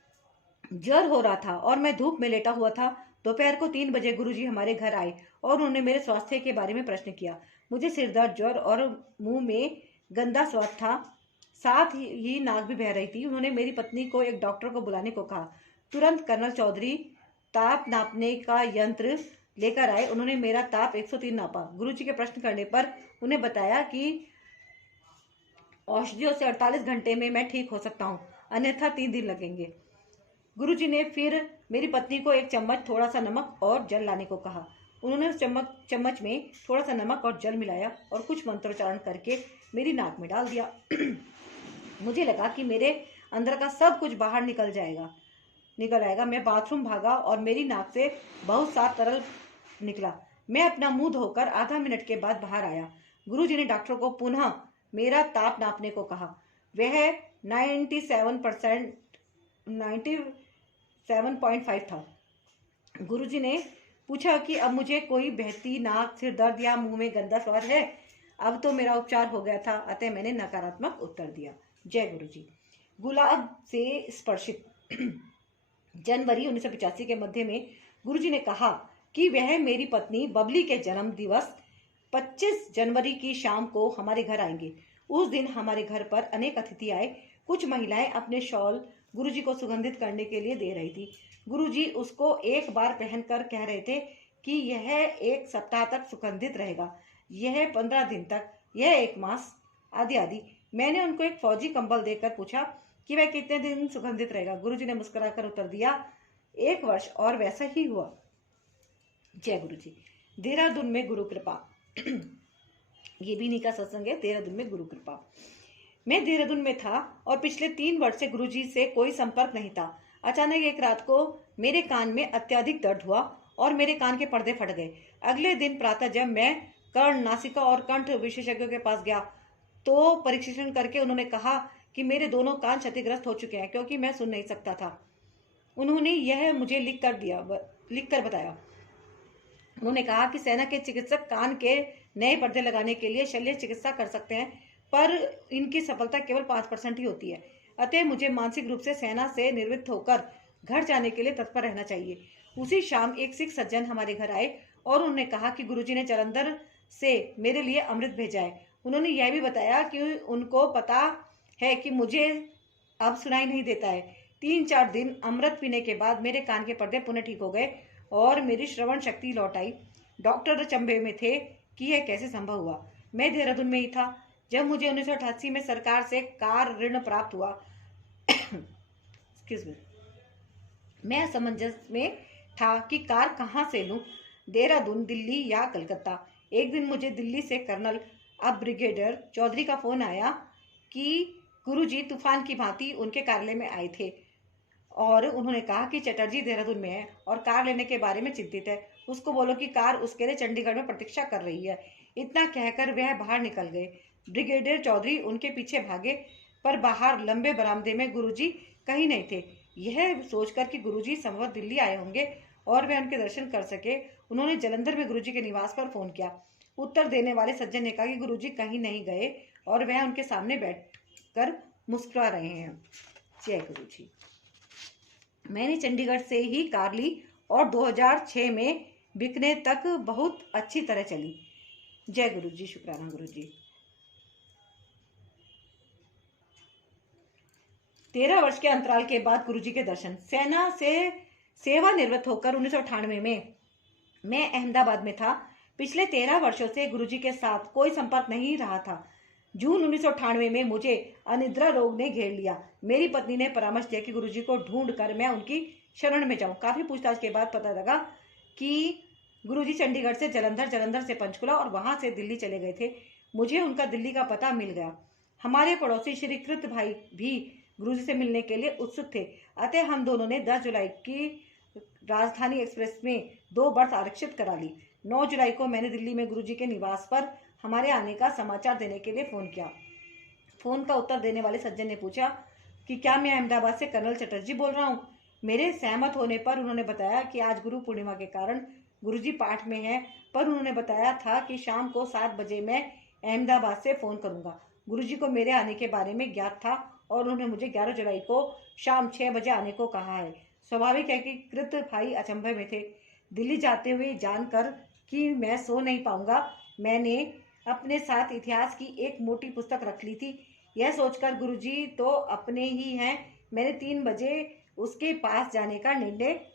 जर हो रहा था और मैं धूप में लेटा हुआ था। दोपहर को 3 बजे गुरुजी हमारे घर आए और उन्होंने मेरे स्वास्थ्य के बारे में प्रश्न किया। मुझे सिरदर्द, ज्वर और मुंह में गंदा स्वाद था, साथ ही नाक भी बह रही थी। उन्होंने मेरी पत्नी को एक डॉक्टर को बुलाने को कहा। तुरंत कर्नल चौधरी ताप नापने का यंत्र लेकर आए। उन्होंने मेरा ताप 103 नापा। गुरुजी के प्रश्न करने पर उन्हें बताया कि औषधियों से 48 घंटे में मैं ठीक हो सकता हूँ, अन्यथा 3 दिन लगेंगे। गुरुजी ने फिर मेरी पत्नी को एक चम्मच थोड़ा सा नमक और जल लाने को कहा। उन्होंने उस चम्मच में थोड़ा सा नमक और जल मिलाया और कुछ मंत्रोच्चारण करके मेरी नाक में डाल दिया। मुझे लगा कि मेरे अंदर का सब कुछ बाहर निकल आएगा। मैं बाथरूम भागा और मेरी नाक से बहुत सा तरल निकला। मैं अपना मुंह धोकर आधा मिनट के बाद बाहर आया। गुरुजी ने डॉक्टर को पुनः मेरा ताप नापने को कहा। वह 97.5 था। गुरुजी ने पूछा कि अब मुझे कोई बहती नाक, सिर दर्द या मुंह में गंदा स्वाद है। अब तो मेरा उपचार हो गया था, अतः मैंने नकारात्मक उत्तर दिया। जय गुरुजी। गुलाब से स्पर्शित। जनवरी 1985 के मध्य में गुरुजी ने कहा कि वह मेरी पत्नी बबली के जन्म दिवस 25 जनवरी की शाम को हमारे घर आएंगे। उस दिन हमारे घर पर अनेक अतिथि आए। कुछ महिलाएं अपने शॉल गुरुजी को सुगंधित करने के लिए दे रही थी। गुरुजी उसको एक बार पहनकर कह रहे थे कि यह 1 सप्ताह तक सुगंधित रहेगा, यह 15 दिन तक, यह 1 मास, आदि आदि। मैंने उनको एक फौजी कंबल देकर पूछा कि वह कितने दिन सुगंधित रहेगा। गुरुजी ने मुस्कुराकर उत्तर दिया, 1 वर्ष, और वैसा ही हुआ। जय गुरुजी। देहरादून में गुरु कृपा। ये भी इन्हीं का सत्संग है, देहरादून में गुरु कृपा। मैं देहरादून में था और पिछले 3 वर्ष से गुरुजी से कोई संपर्क नहीं था। अचानक एक रात को मेरे कान में अत्यधिक दर्द हुआ और मेरे कान के पर्दे फट गए। अगले दिन प्रातः जब मैं कर्ण, नासिका और कंठ विशेषज्ञों के पास गया तो परीक्षण करके उन्होंने कहा कि मेरे दोनों कान क्षतिग्रस्त हो चुके हैं क्योंकि मैं सुन नहीं सकता था। उन्होंने यह मुझे लिख कर बताया। उन्होंने कहा कि सेना के चिकित्सक कान के नए पर्दे लगाने के लिए शल्य चिकित्सा कर सकते हैं, पर इनकी सफलता केवल 5% ही होती है। अतः मुझे मानसिक रूप से सेना से निवृत्त होकर घर जाने के लिए तत्पर रहना चाहिए। उसी शाम एक सिख सज्जन हमारे घर आए और उन्होंने कहा कि गुरुजी ने जालंधर से मेरे लिए अमृत भेजा है। उन्होंने यह भी बताया कि उनको पता है कि मुझे अब सुनाई नहीं देता है। 3-4 दिन अमृत पीने के बाद मेरे कान के पर्दे पुनः ठीक हो गए और मेरी श्रवण शक्ति लौट आई। डॉक्टर अचंभे में थे कि यह कैसे संभव हुआ। मैं देहरादून में ही था जब मुझे 1988 में सरकार से कार ऋण प्राप्त हुआ। Excuse me. मैं असमंजस में था कि कार कहाँ से लूं, देहरादून, दिल्ली या कलकत्ता। एक दिन मुझे दिल्ली से कर्नल अब ब्रिगेडियर चौधरी का फोन आया कि गुरुजी तूफान की भांति उनके कार्यालय में आए थे और उन्होंने कहा कि चटर्जी देहरादून में है और कार लेने के बारे में चिंतित है। उसको बोलो कि कार उसके लिए चंडीगढ़ में प्रतीक्षा कर रही है। इतना कहकर वह बाहर निकल गए। ब्रिगेडियर चौधरी उनके पीछे भागे, पर बाहर लंबे बरामदे में गुरुजी कहीं नहीं थे। यह सोचकर कि गुरुजी संभवतः दिल्ली आए होंगे और वह उनके दर्शन कर सके, उन्होंने जालंधर में गुरुजी के निवास पर फोन किया। उत्तर देने वाले सज्जन ने कहा कि गुरुजी कहीं नहीं गए और वह उनके सामने बैठकर मुस्कुरा रहे हैं। जय गुरुजी। मैंने चंडीगढ़ से ही कार ली और 2006 में बिकने तक बहुत अच्छी तरह चली। जय गुरुजी। शुक्राना गुरुजी। 13 वर्ष के अंतराल के बाद गुरुजी के दर्शन। सेना से सेवानिवृत्त होकर 1998 में मैं अहमदाबाद में था। पिछले 13 वर्षों से गुरुजी के साथ कोई संपर्क नहीं रहा था। जून 1998 में मुझे अनिद्रा रोग ने घेर लिया। मेरी पत्नी ने परामर्श दिया कि गुरुजी को ढूंढ कर मैं उनकी शरण में जाऊं। काफी पूछताछ के बाद पता लगा कि गुरुजी चंडीगढ़ से जलंधर, जलंधर से पंचकुला और वहां से दिल्ली चले गए थे। मुझे उनका दिल्ली का पता मिल गया। हमारे पड़ोसी श्री कृत भाई भी गुरुजी से मिलने के लिए उत्सुक थे। अतः हम दोनों ने 10 जुलाई की राजधानी एक्सप्रेस में 2 बर्थ आरक्षित करा ली। 9 जुलाई को मैंने दिल्ली में गुरुजी के निवास पर हमारे आने का समाचार देने के लिए फ़ोन किया। फ़ोन का उत्तर देने वाले सज्जन ने पूछा कि क्या मैं अहमदाबाद से कर्नल चटर्जी बोल रहा हूँ। मेरे सहमत होने पर उन्होंने बताया कि आज गुरु पूर्णिमा के कारण गुरुजी पाठ में हैं, पर उन्होंने बताया था कि शाम को 7 बजे मैं अहमदाबाद से फ़ोन करूँगा। गुरुजी को मेरे आने के बारे में ज्ञात था और उन्होंने मुझे 11 जुलाई को शाम 6 बजे आने को कहा है। स्वाभाविक है कि कृत भाई अचंभे में थे। दिल्ली जाते हुए जानकर कि मैं सो नहीं पाऊंगा, मैंने अपने साथ इतिहास की एक मोटी पुस्तक रख ली थी। यह सोचकर गुरुजी तो अपने ही हैं, मैंने 3 बजे उसके पास जाने का निर्णय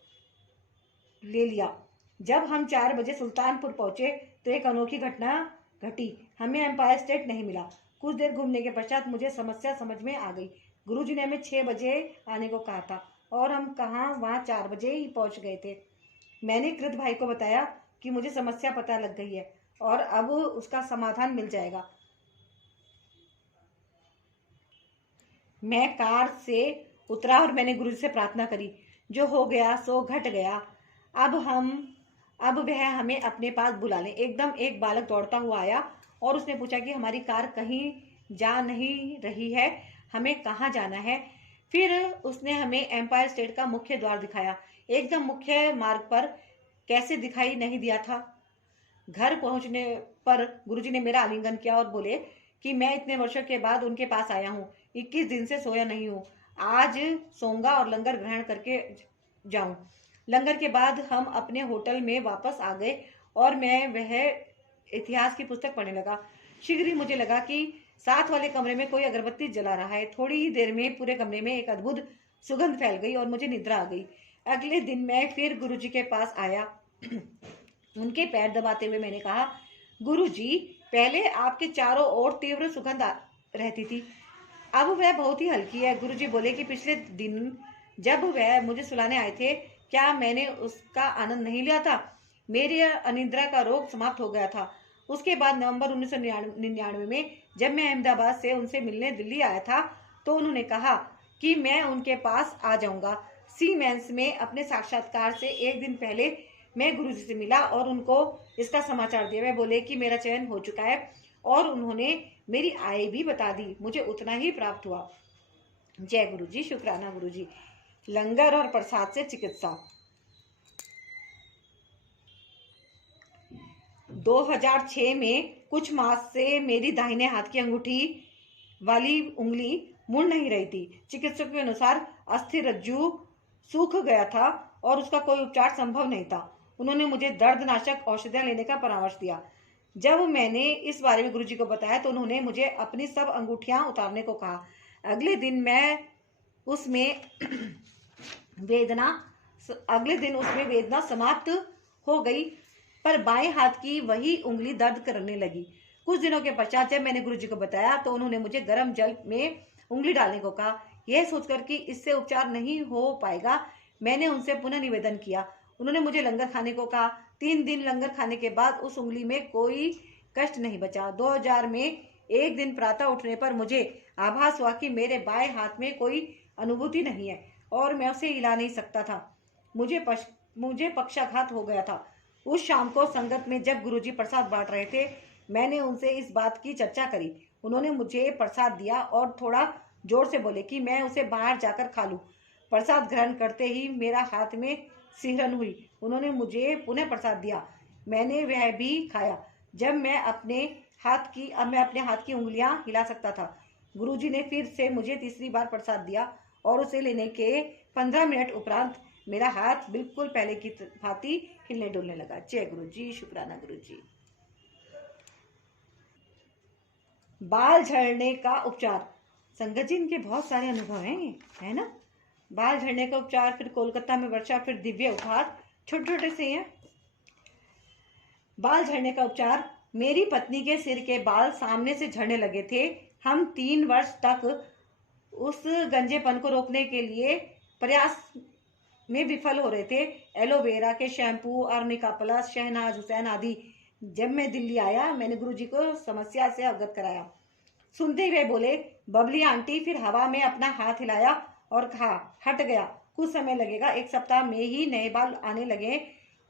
ले लिया। जब हम 4 बजे सुल्तानपुर पहुंचे तो एक अनोखी घटना घटी। हमें एम्पायर स्टेट नहीं मिला। कुछ देर घूमने के पश्चात मुझे समस्या समझ में आ गई। गुरुजी ने हमें 6 बजे आने को कहा था और हम वहाँ 4 बजे ही पहुंच गए थे। मैंने कृत भाई को बताया कि मुझे समस्या पता लग गई है और अब उसका समाधान मिल जाएगा। मैं कार से उतरा और मैंने गुरुजी से प्रार्थना करी। जो हो गया सो घट गया। अब वह हमें अपने पास बुला लें। एकदम एक बालक दौड़ता हुआ आया और उसने पूछा कि हमारी कार कहीं जा नहीं रही है, हमें कहाँ जाना है। फिर उसने हमें एम्पायर स्टेट का मुख्य द्वार दिखाया। एकदम मुख्य मार्ग पर कैसे दिखाई नहीं दिया था। घर पहुंचने पर गुरुजी ने मेरा आलिंगन किया और बोले कि मैं इतने वर्षों के बाद उनके पास आया हूँ। 21 दिन से सोया नहीं हूँ। आज सोऊंगा और लंगर ग्रहण करके जाऊं। लंगर के बाद हम अपने होटल में वापस आ गए और मैं वह इतिहास की पुस्तक पढ़ने लगा। शीघ्र ही मुझे लगा कि साथ वाले कमरे में कोई अगरबत्ती जला रहा है। थोड़ी ही देर में पूरे कमरे में एक अद्भुत सुगंध फैल गई और मुझे निद्रा आ गई। अगले दिन मैं फिर गुरुजी के पास आया। उनके पैर दबाते हुए मैंने कहा, गुरुजी, पहले आपके चारों ओर तीव्र सुगंध रहती थी, अब वह बहुत ही हल्की है। गुरुजी बोले कि पिछले दिन जब वह मुझे सुलाने आए थे, क्या मैंने उसका आनंद नहीं लिया था। मेरी अनिद्रा का रोग समाप्त हो गया था। उसके बाद नवंबर 1999 में जब मैं अहमदाबाद से उनसे मिलने दिल्ली आया था तो उन्होंने कहा कि मैं उनके पास आ जाऊंगा। सीमेंस में अपने साक्षात्कार से एक दिन पहले मैं गुरुजी से मिला और उनको इसका समाचार दिया। वे बोले कि मेरा चयन हो चुका है और उन्होंने मेरी आय भी बता दी। मुझे उतना ही प्राप्त हुआ। जय गुरुजी, शुक्राना गुरुजी। लंगर और प्रसाद से चिकित्सा। 2006 में कुछ मास से मेरी दाहिने हाथ की अंगूठी वाली उंगली मुड़ नहीं रही थी। चिकित्सकों के अनुसार अस्थिरज्जु सूख गया था और उसका कोई उपचार संभव नहीं था। उन्होंने मुझे दर्दनाशक औषधियां लेने का परामर्श दिया। जब मैंने इस बारे में गुरुजी को बताया तो उन्होंने मुझे अपनी सब अंगूठियां उतारने को कहा। अगले दिन उसमें वेदना समाप्त हो गई, पर बाएं हाथ की वही उंगली दर्द करने लगी। कुछ दिनों के पश्चात जब मैंने गुरुजी को बताया तो उन्होंने मुझे गर्म जल में उंगली डालने को कहा। यह सोचकर कि इससे उपचार नहीं हो पाएगा, मैंने उनसे पुनः निवेदन किया। उन्होंने मुझे लंगर खाने को कहा। 3 दिन लंगर खाने के बाद उस उंगली में कोई कष्ट नहीं बचा। 2000 में एक दिन प्रातः उठने पर मुझे आभास हुआ कि मेरे बाएं हाथ में कोई अनुभूति नहीं है और मैं उसे हिला नहीं सकता था। मुझे पक्षाघात हो गया था। उस शाम को संगत में जब गुरुजी प्रसाद बांट रहे थे, मैंने उनसे इस बात की चर्चा करी। उन्होंने मुझे प्रसाद दिया और थोड़ा जोर से बोले कि मैं उसे बाहर जाकर खा लूं। प्रसाद ग्रहण करते ही मेरा हाथ में सिहरन हुई। उन्होंने मुझे पुनः प्रसाद दिया, मैंने वह भी खाया। जब मैं अपने हाथ की उंगलियां हिला सकता था। गुरुजी ने फिर से मुझे तीसरी बार प्रसाद दिया और उसे लेने के 15 मिनट उपरांत मेरा हाथ बिल्कुल पहले की भांति हिलने डुलने लगा। जय गुरुजी, शुक्राना गुरुजी। बाल झड़ने का उपचार। संगत जी, इनके बहुत सारे अनुभव हैं, है ना। बाल झड़ने का उपचार, फिर कोलकाता में वर्षा, फिर दिव्य उपहार, छोटे छोटे से हैं। बाल झड़ने का उपचार। मेरी पत्नी के सिर के बाल सामने से झड़ने लगे थे। हम 3 वर्ष तक उस गंजेपन को रोकने के लिए प्रयास में विफल हो रहे थे। एलोवेरा के shampoo, arnica plus, Shahnaz Husain आदि। जब मैं दिल्ली आया, मैंने गुरुजी को समस्या से अवगत कराया। सुनते ही वे बोले, बबली आंटी। फिर हवा में अपना हाथ हिलाया और कहा, हट गया, कुछ समय लगेगा, 1 सप्ताह में ही नए बाल आने लगे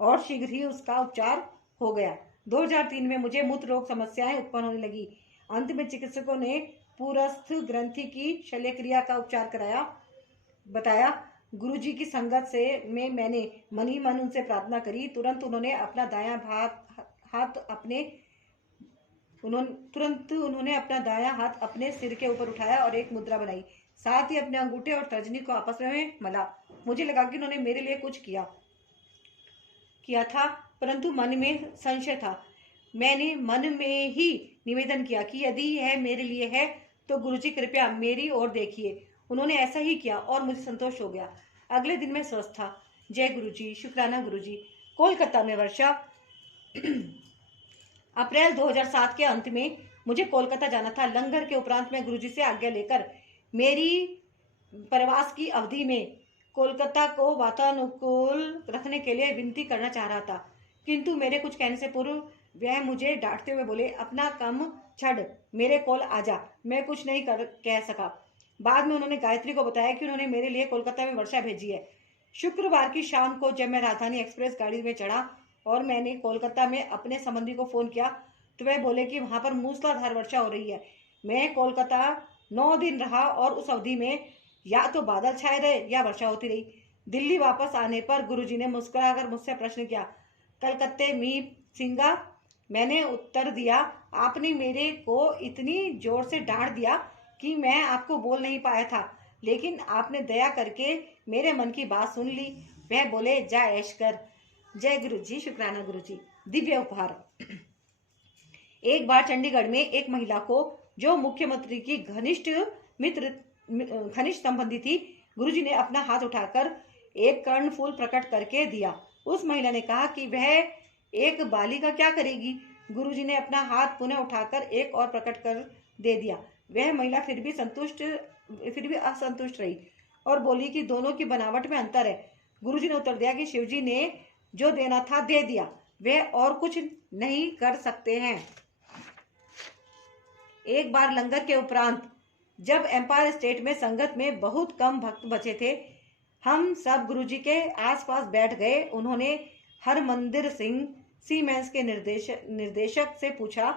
और शीघ्र ही उसका उपचार हो गया। 2003 में मुझे मूत्र रोग समस्याएं उत्पन्न होने लगी। अंत में चिकित्सकों ने पुरस्थ ग्रंथि की शल्यक्रिया का उपचार कराया बताया। गुरुजी की संगत से मैंने मन ही मन उनसे प्रार्थना करी। तुरंत उन्होंने अपना दायां हाथ अपने सिर के ऊपर उठाया और एक मुद्रा बनाई। साथ ही अपने अंगूठे और तर्जनी को आपस में मला। मुझे लगा कि उन्होंने मेरे लिए कुछ किया था, परंतु मन में संशय था। मैंने मन में ही निवेदन किया कि यदि यह मेरे लिए है तो गुरुजी कृपया मेरी ओर देखिए। उन्होंने ऐसा ही किया और मुझे संतोष हो गया। अगले दिन मैं स्वस्थ था। जय गुरुजी, शुक्राना गुरुजी। कोलकाता में वर्षा। अप्रैल 2007 के अंत में मुझे कोलकाता जाना था। लंगर के उपरांत मैं गुरुजी से आज्ञा लेकर मेरी प्रवास की अवधि में कोलकाता को वातानुकूल रखने के लिए विनती करना चाह रहा था, किंतु मेरे कुछ कहने से पूर्व वह मुझे डांटते हुए बोले, अपना काम छड़, मेरे कोल आजा। मैं कुछ नहीं कह सका। बाद में उन्होंने गायत्री को बताया कि उन्होंने मेरे लिए कोलकाता में वर्षा भेजी है। शुक्रवार की शाम को जब मैं राजधानी एक्सप्रेस गाड़ी में चढ़ा और मैंने कोलकाता में अपने संबंधी को फोन किया तो वह बोले कि वहां पर मूसलाधार वर्षा हो रही है। मैं कोलकाता 9 दिन रहा और उस अवधि में या तो बादल छाए रहे या वर्षा होती रही। दिल्ली वापस आने पर गुरुजी ने मुस्कुराकर मुझसे प्रश्न किया, कलकत्ते में सिंगा? मैंने उत्तर दिया, आपने मेरे को इतनी जोर से डांट दिया कि मैं आपको बोल नहीं पाया था, लेकिन आपने दया करके मेरे मन की बात सुन ली। वह बोले, जा ऐश कर। जय गुरुजी, शुक्राना गुरुजी। दिव्य उपहार। एक बार चंडीगढ़ में एक महिला को, जो मुख्यमंत्री की घनिष्ठ संबंधी थी, गुरुजी ने अपना हाथ उठाकर एक कर्णफूल प्रकट करके दिया। उस महिला ने कहा कि वह एक बालिका क्या करेगी। गुरुजी ने अपना हाथ पुनः उठाकर एक और प्रकट कर दे दिया। वह महिला फिर भी असंतुष्ट रही और बोली कि दोनों की बनावट में अंतर है। गुरुजी ने उत्तर दिया कि शिवजी ने जो देना था दे दिया, वह और कुछ नहीं कर सकते हैं। एक बार लंगर के उपरांत जब एम्पायर स्टेट में संगत में बहुत कम भक्त बचे थे, हम सब गुरुजी के आसपास बैठ गए। उन्होंने हरमंदिर सिंह सीमेंस के निर्देशक से पूछा,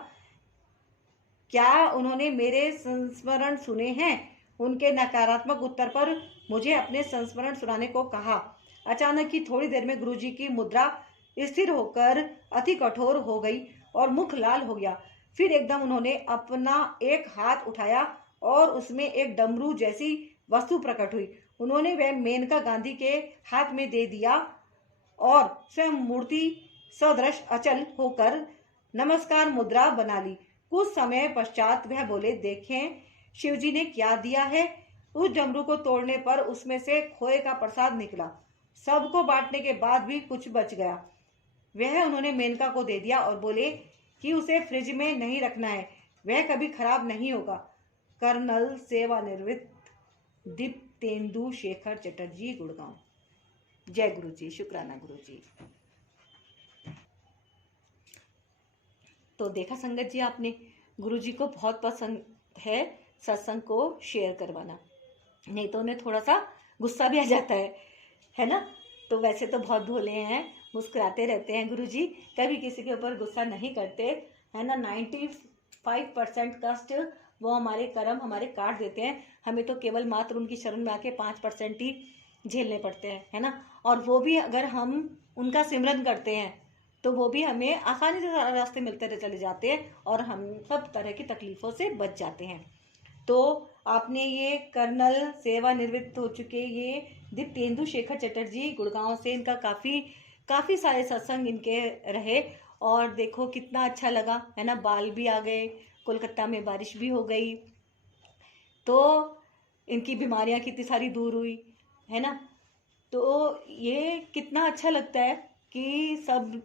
क्या उन्होंने मेरे संस्मरण सुने हैं? उनके नकारात्मक उत्तर पर मुझे अपने संस्मरण सुनाने को कहा। अचानक ही थोड़ी देर में गुरुजी की मुद्रा स्थिर होकर अति कठोर हो गई और मुख लाल हो गया। फिर एकदम उन्होंने अपना एक हाथ उठाया और उसमें एक डमरू जैसी वस्तु प्रकट हुई। उन्होंने वह मेनका गांधी के हाथ में दे दिया और स्वयं मूर्ति सदृश अचल होकर नमस्कार मुद्रा बना ली। कुछ समय पश्चात वह बोले, देखें शिवजी ने क्या दिया है। उस डमरू को तोड़ने पर उसमें से खोए का प्रसाद निकला। सबको बांटने के बाद भी कुछ बच गया। वह उन्होंने मेनका को दे दिया और बोले कि उसे फ्रिज में नहीं रखना है, वह कभी खराब नहीं होगा। कर्नल सेवानिवृत्त दीप्तेंदु शेखर चटर्जी, गुड़गांव। जय गुरुजी, शुक्राना गुरुजी। तो देखा संगत जी, आपने गुरुजी को बहुत पसंद है सत्संग को शेयर करवाना, नहीं तो उन्हें थोड़ा सा गुस्सा भी आ जाता है ना। तो वैसे तो बहुत भोले हैं, मुस्कुराते रहते हैं गुरुजी, कभी किसी के ऊपर गुस्सा नहीं करते, है ना। 95% कष्ट वो हमारे कर्म हमारे काट देते हैं। हमें तो केवल मात्र उनकी शरण में आके 5% ही झेलने पड़ते हैं, है ना। और वो भी अगर हम उनका सिमरन करते हैं तो वो भी हमें आसानी से रास्ते मिलते चले जाते हैं और हम सब तरह की तकलीफों से बच जाते हैं। तो आपने ये कर्नल सेवानिवृत्त हो चुके ये दीप्तेंदु शेखर चटर्जी, गुड़गांव से, इनका काफ़ी सारे सत्संग इनके रहे और देखो कितना अच्छा लगा, है ना। बाल भी आ गए, कोलकाता में बारिश भी हो गई, तो इनकी बीमारियां कितनी सारी दूर हुई, है ना। तो ये कितना अच्छा लगता है कि सब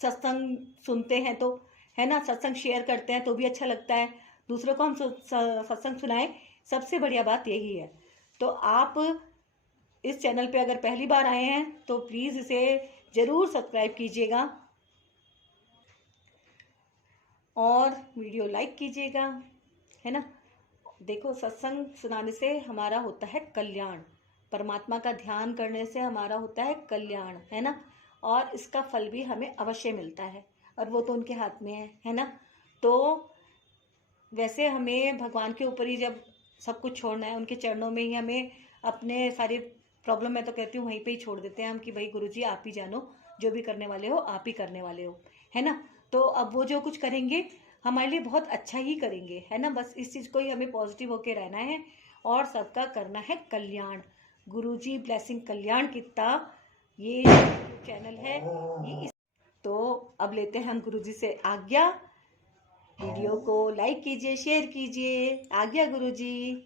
सत्संग सुनते हैं तो, है ना, सत्संग शेयर करते हैं तो भी अच्छा लगता है, दूसरों को हम सत्संग सुनाएं, सबसे बढ़िया बात यही है। तो आप इस चैनल पे अगर पहली बार आए हैं तो प्लीज़ इसे ज़रूर सब्सक्राइब कीजिएगा और वीडियो लाइक कीजिएगा, है ना। देखो, सत्संग सुनाने से हमारा होता है कल्याण, परमात्मा का ध्यान करने से हमारा होता है कल्याण, है ना। और इसका फल भी हमें अवश्य मिलता है, और वो तो उनके हाथ में है ना। तो वैसे हमें भगवान के ऊपर ही जब सब कुछ छोड़ना है, उनके चरणों में ही हमें अपने सारी प्रॉब्लम, मैं तो कहती हूँ वहीं पे ही छोड़ देते हैं हम कि भाई गुरुजी आप ही जानो, जो भी करने वाले हो आप ही करने वाले हो, है ना। तो अब वो जो कुछ करेंगे हमारे लिए बहुत अच्छा ही करेंगे, है ना। बस इस चीज़ को ही हमें पॉजिटिव होके रहना है और सबका करना है कल्याण। गुरुजी ब्लेसिंग कल्याण कित्ता, ये चैनल है ये। तो अब लेते हैं हम गुरुजी से आज्ञा। वीडियो को लाइक कीजिए, शेयर कीजिए। आज्ञा गुरुजी।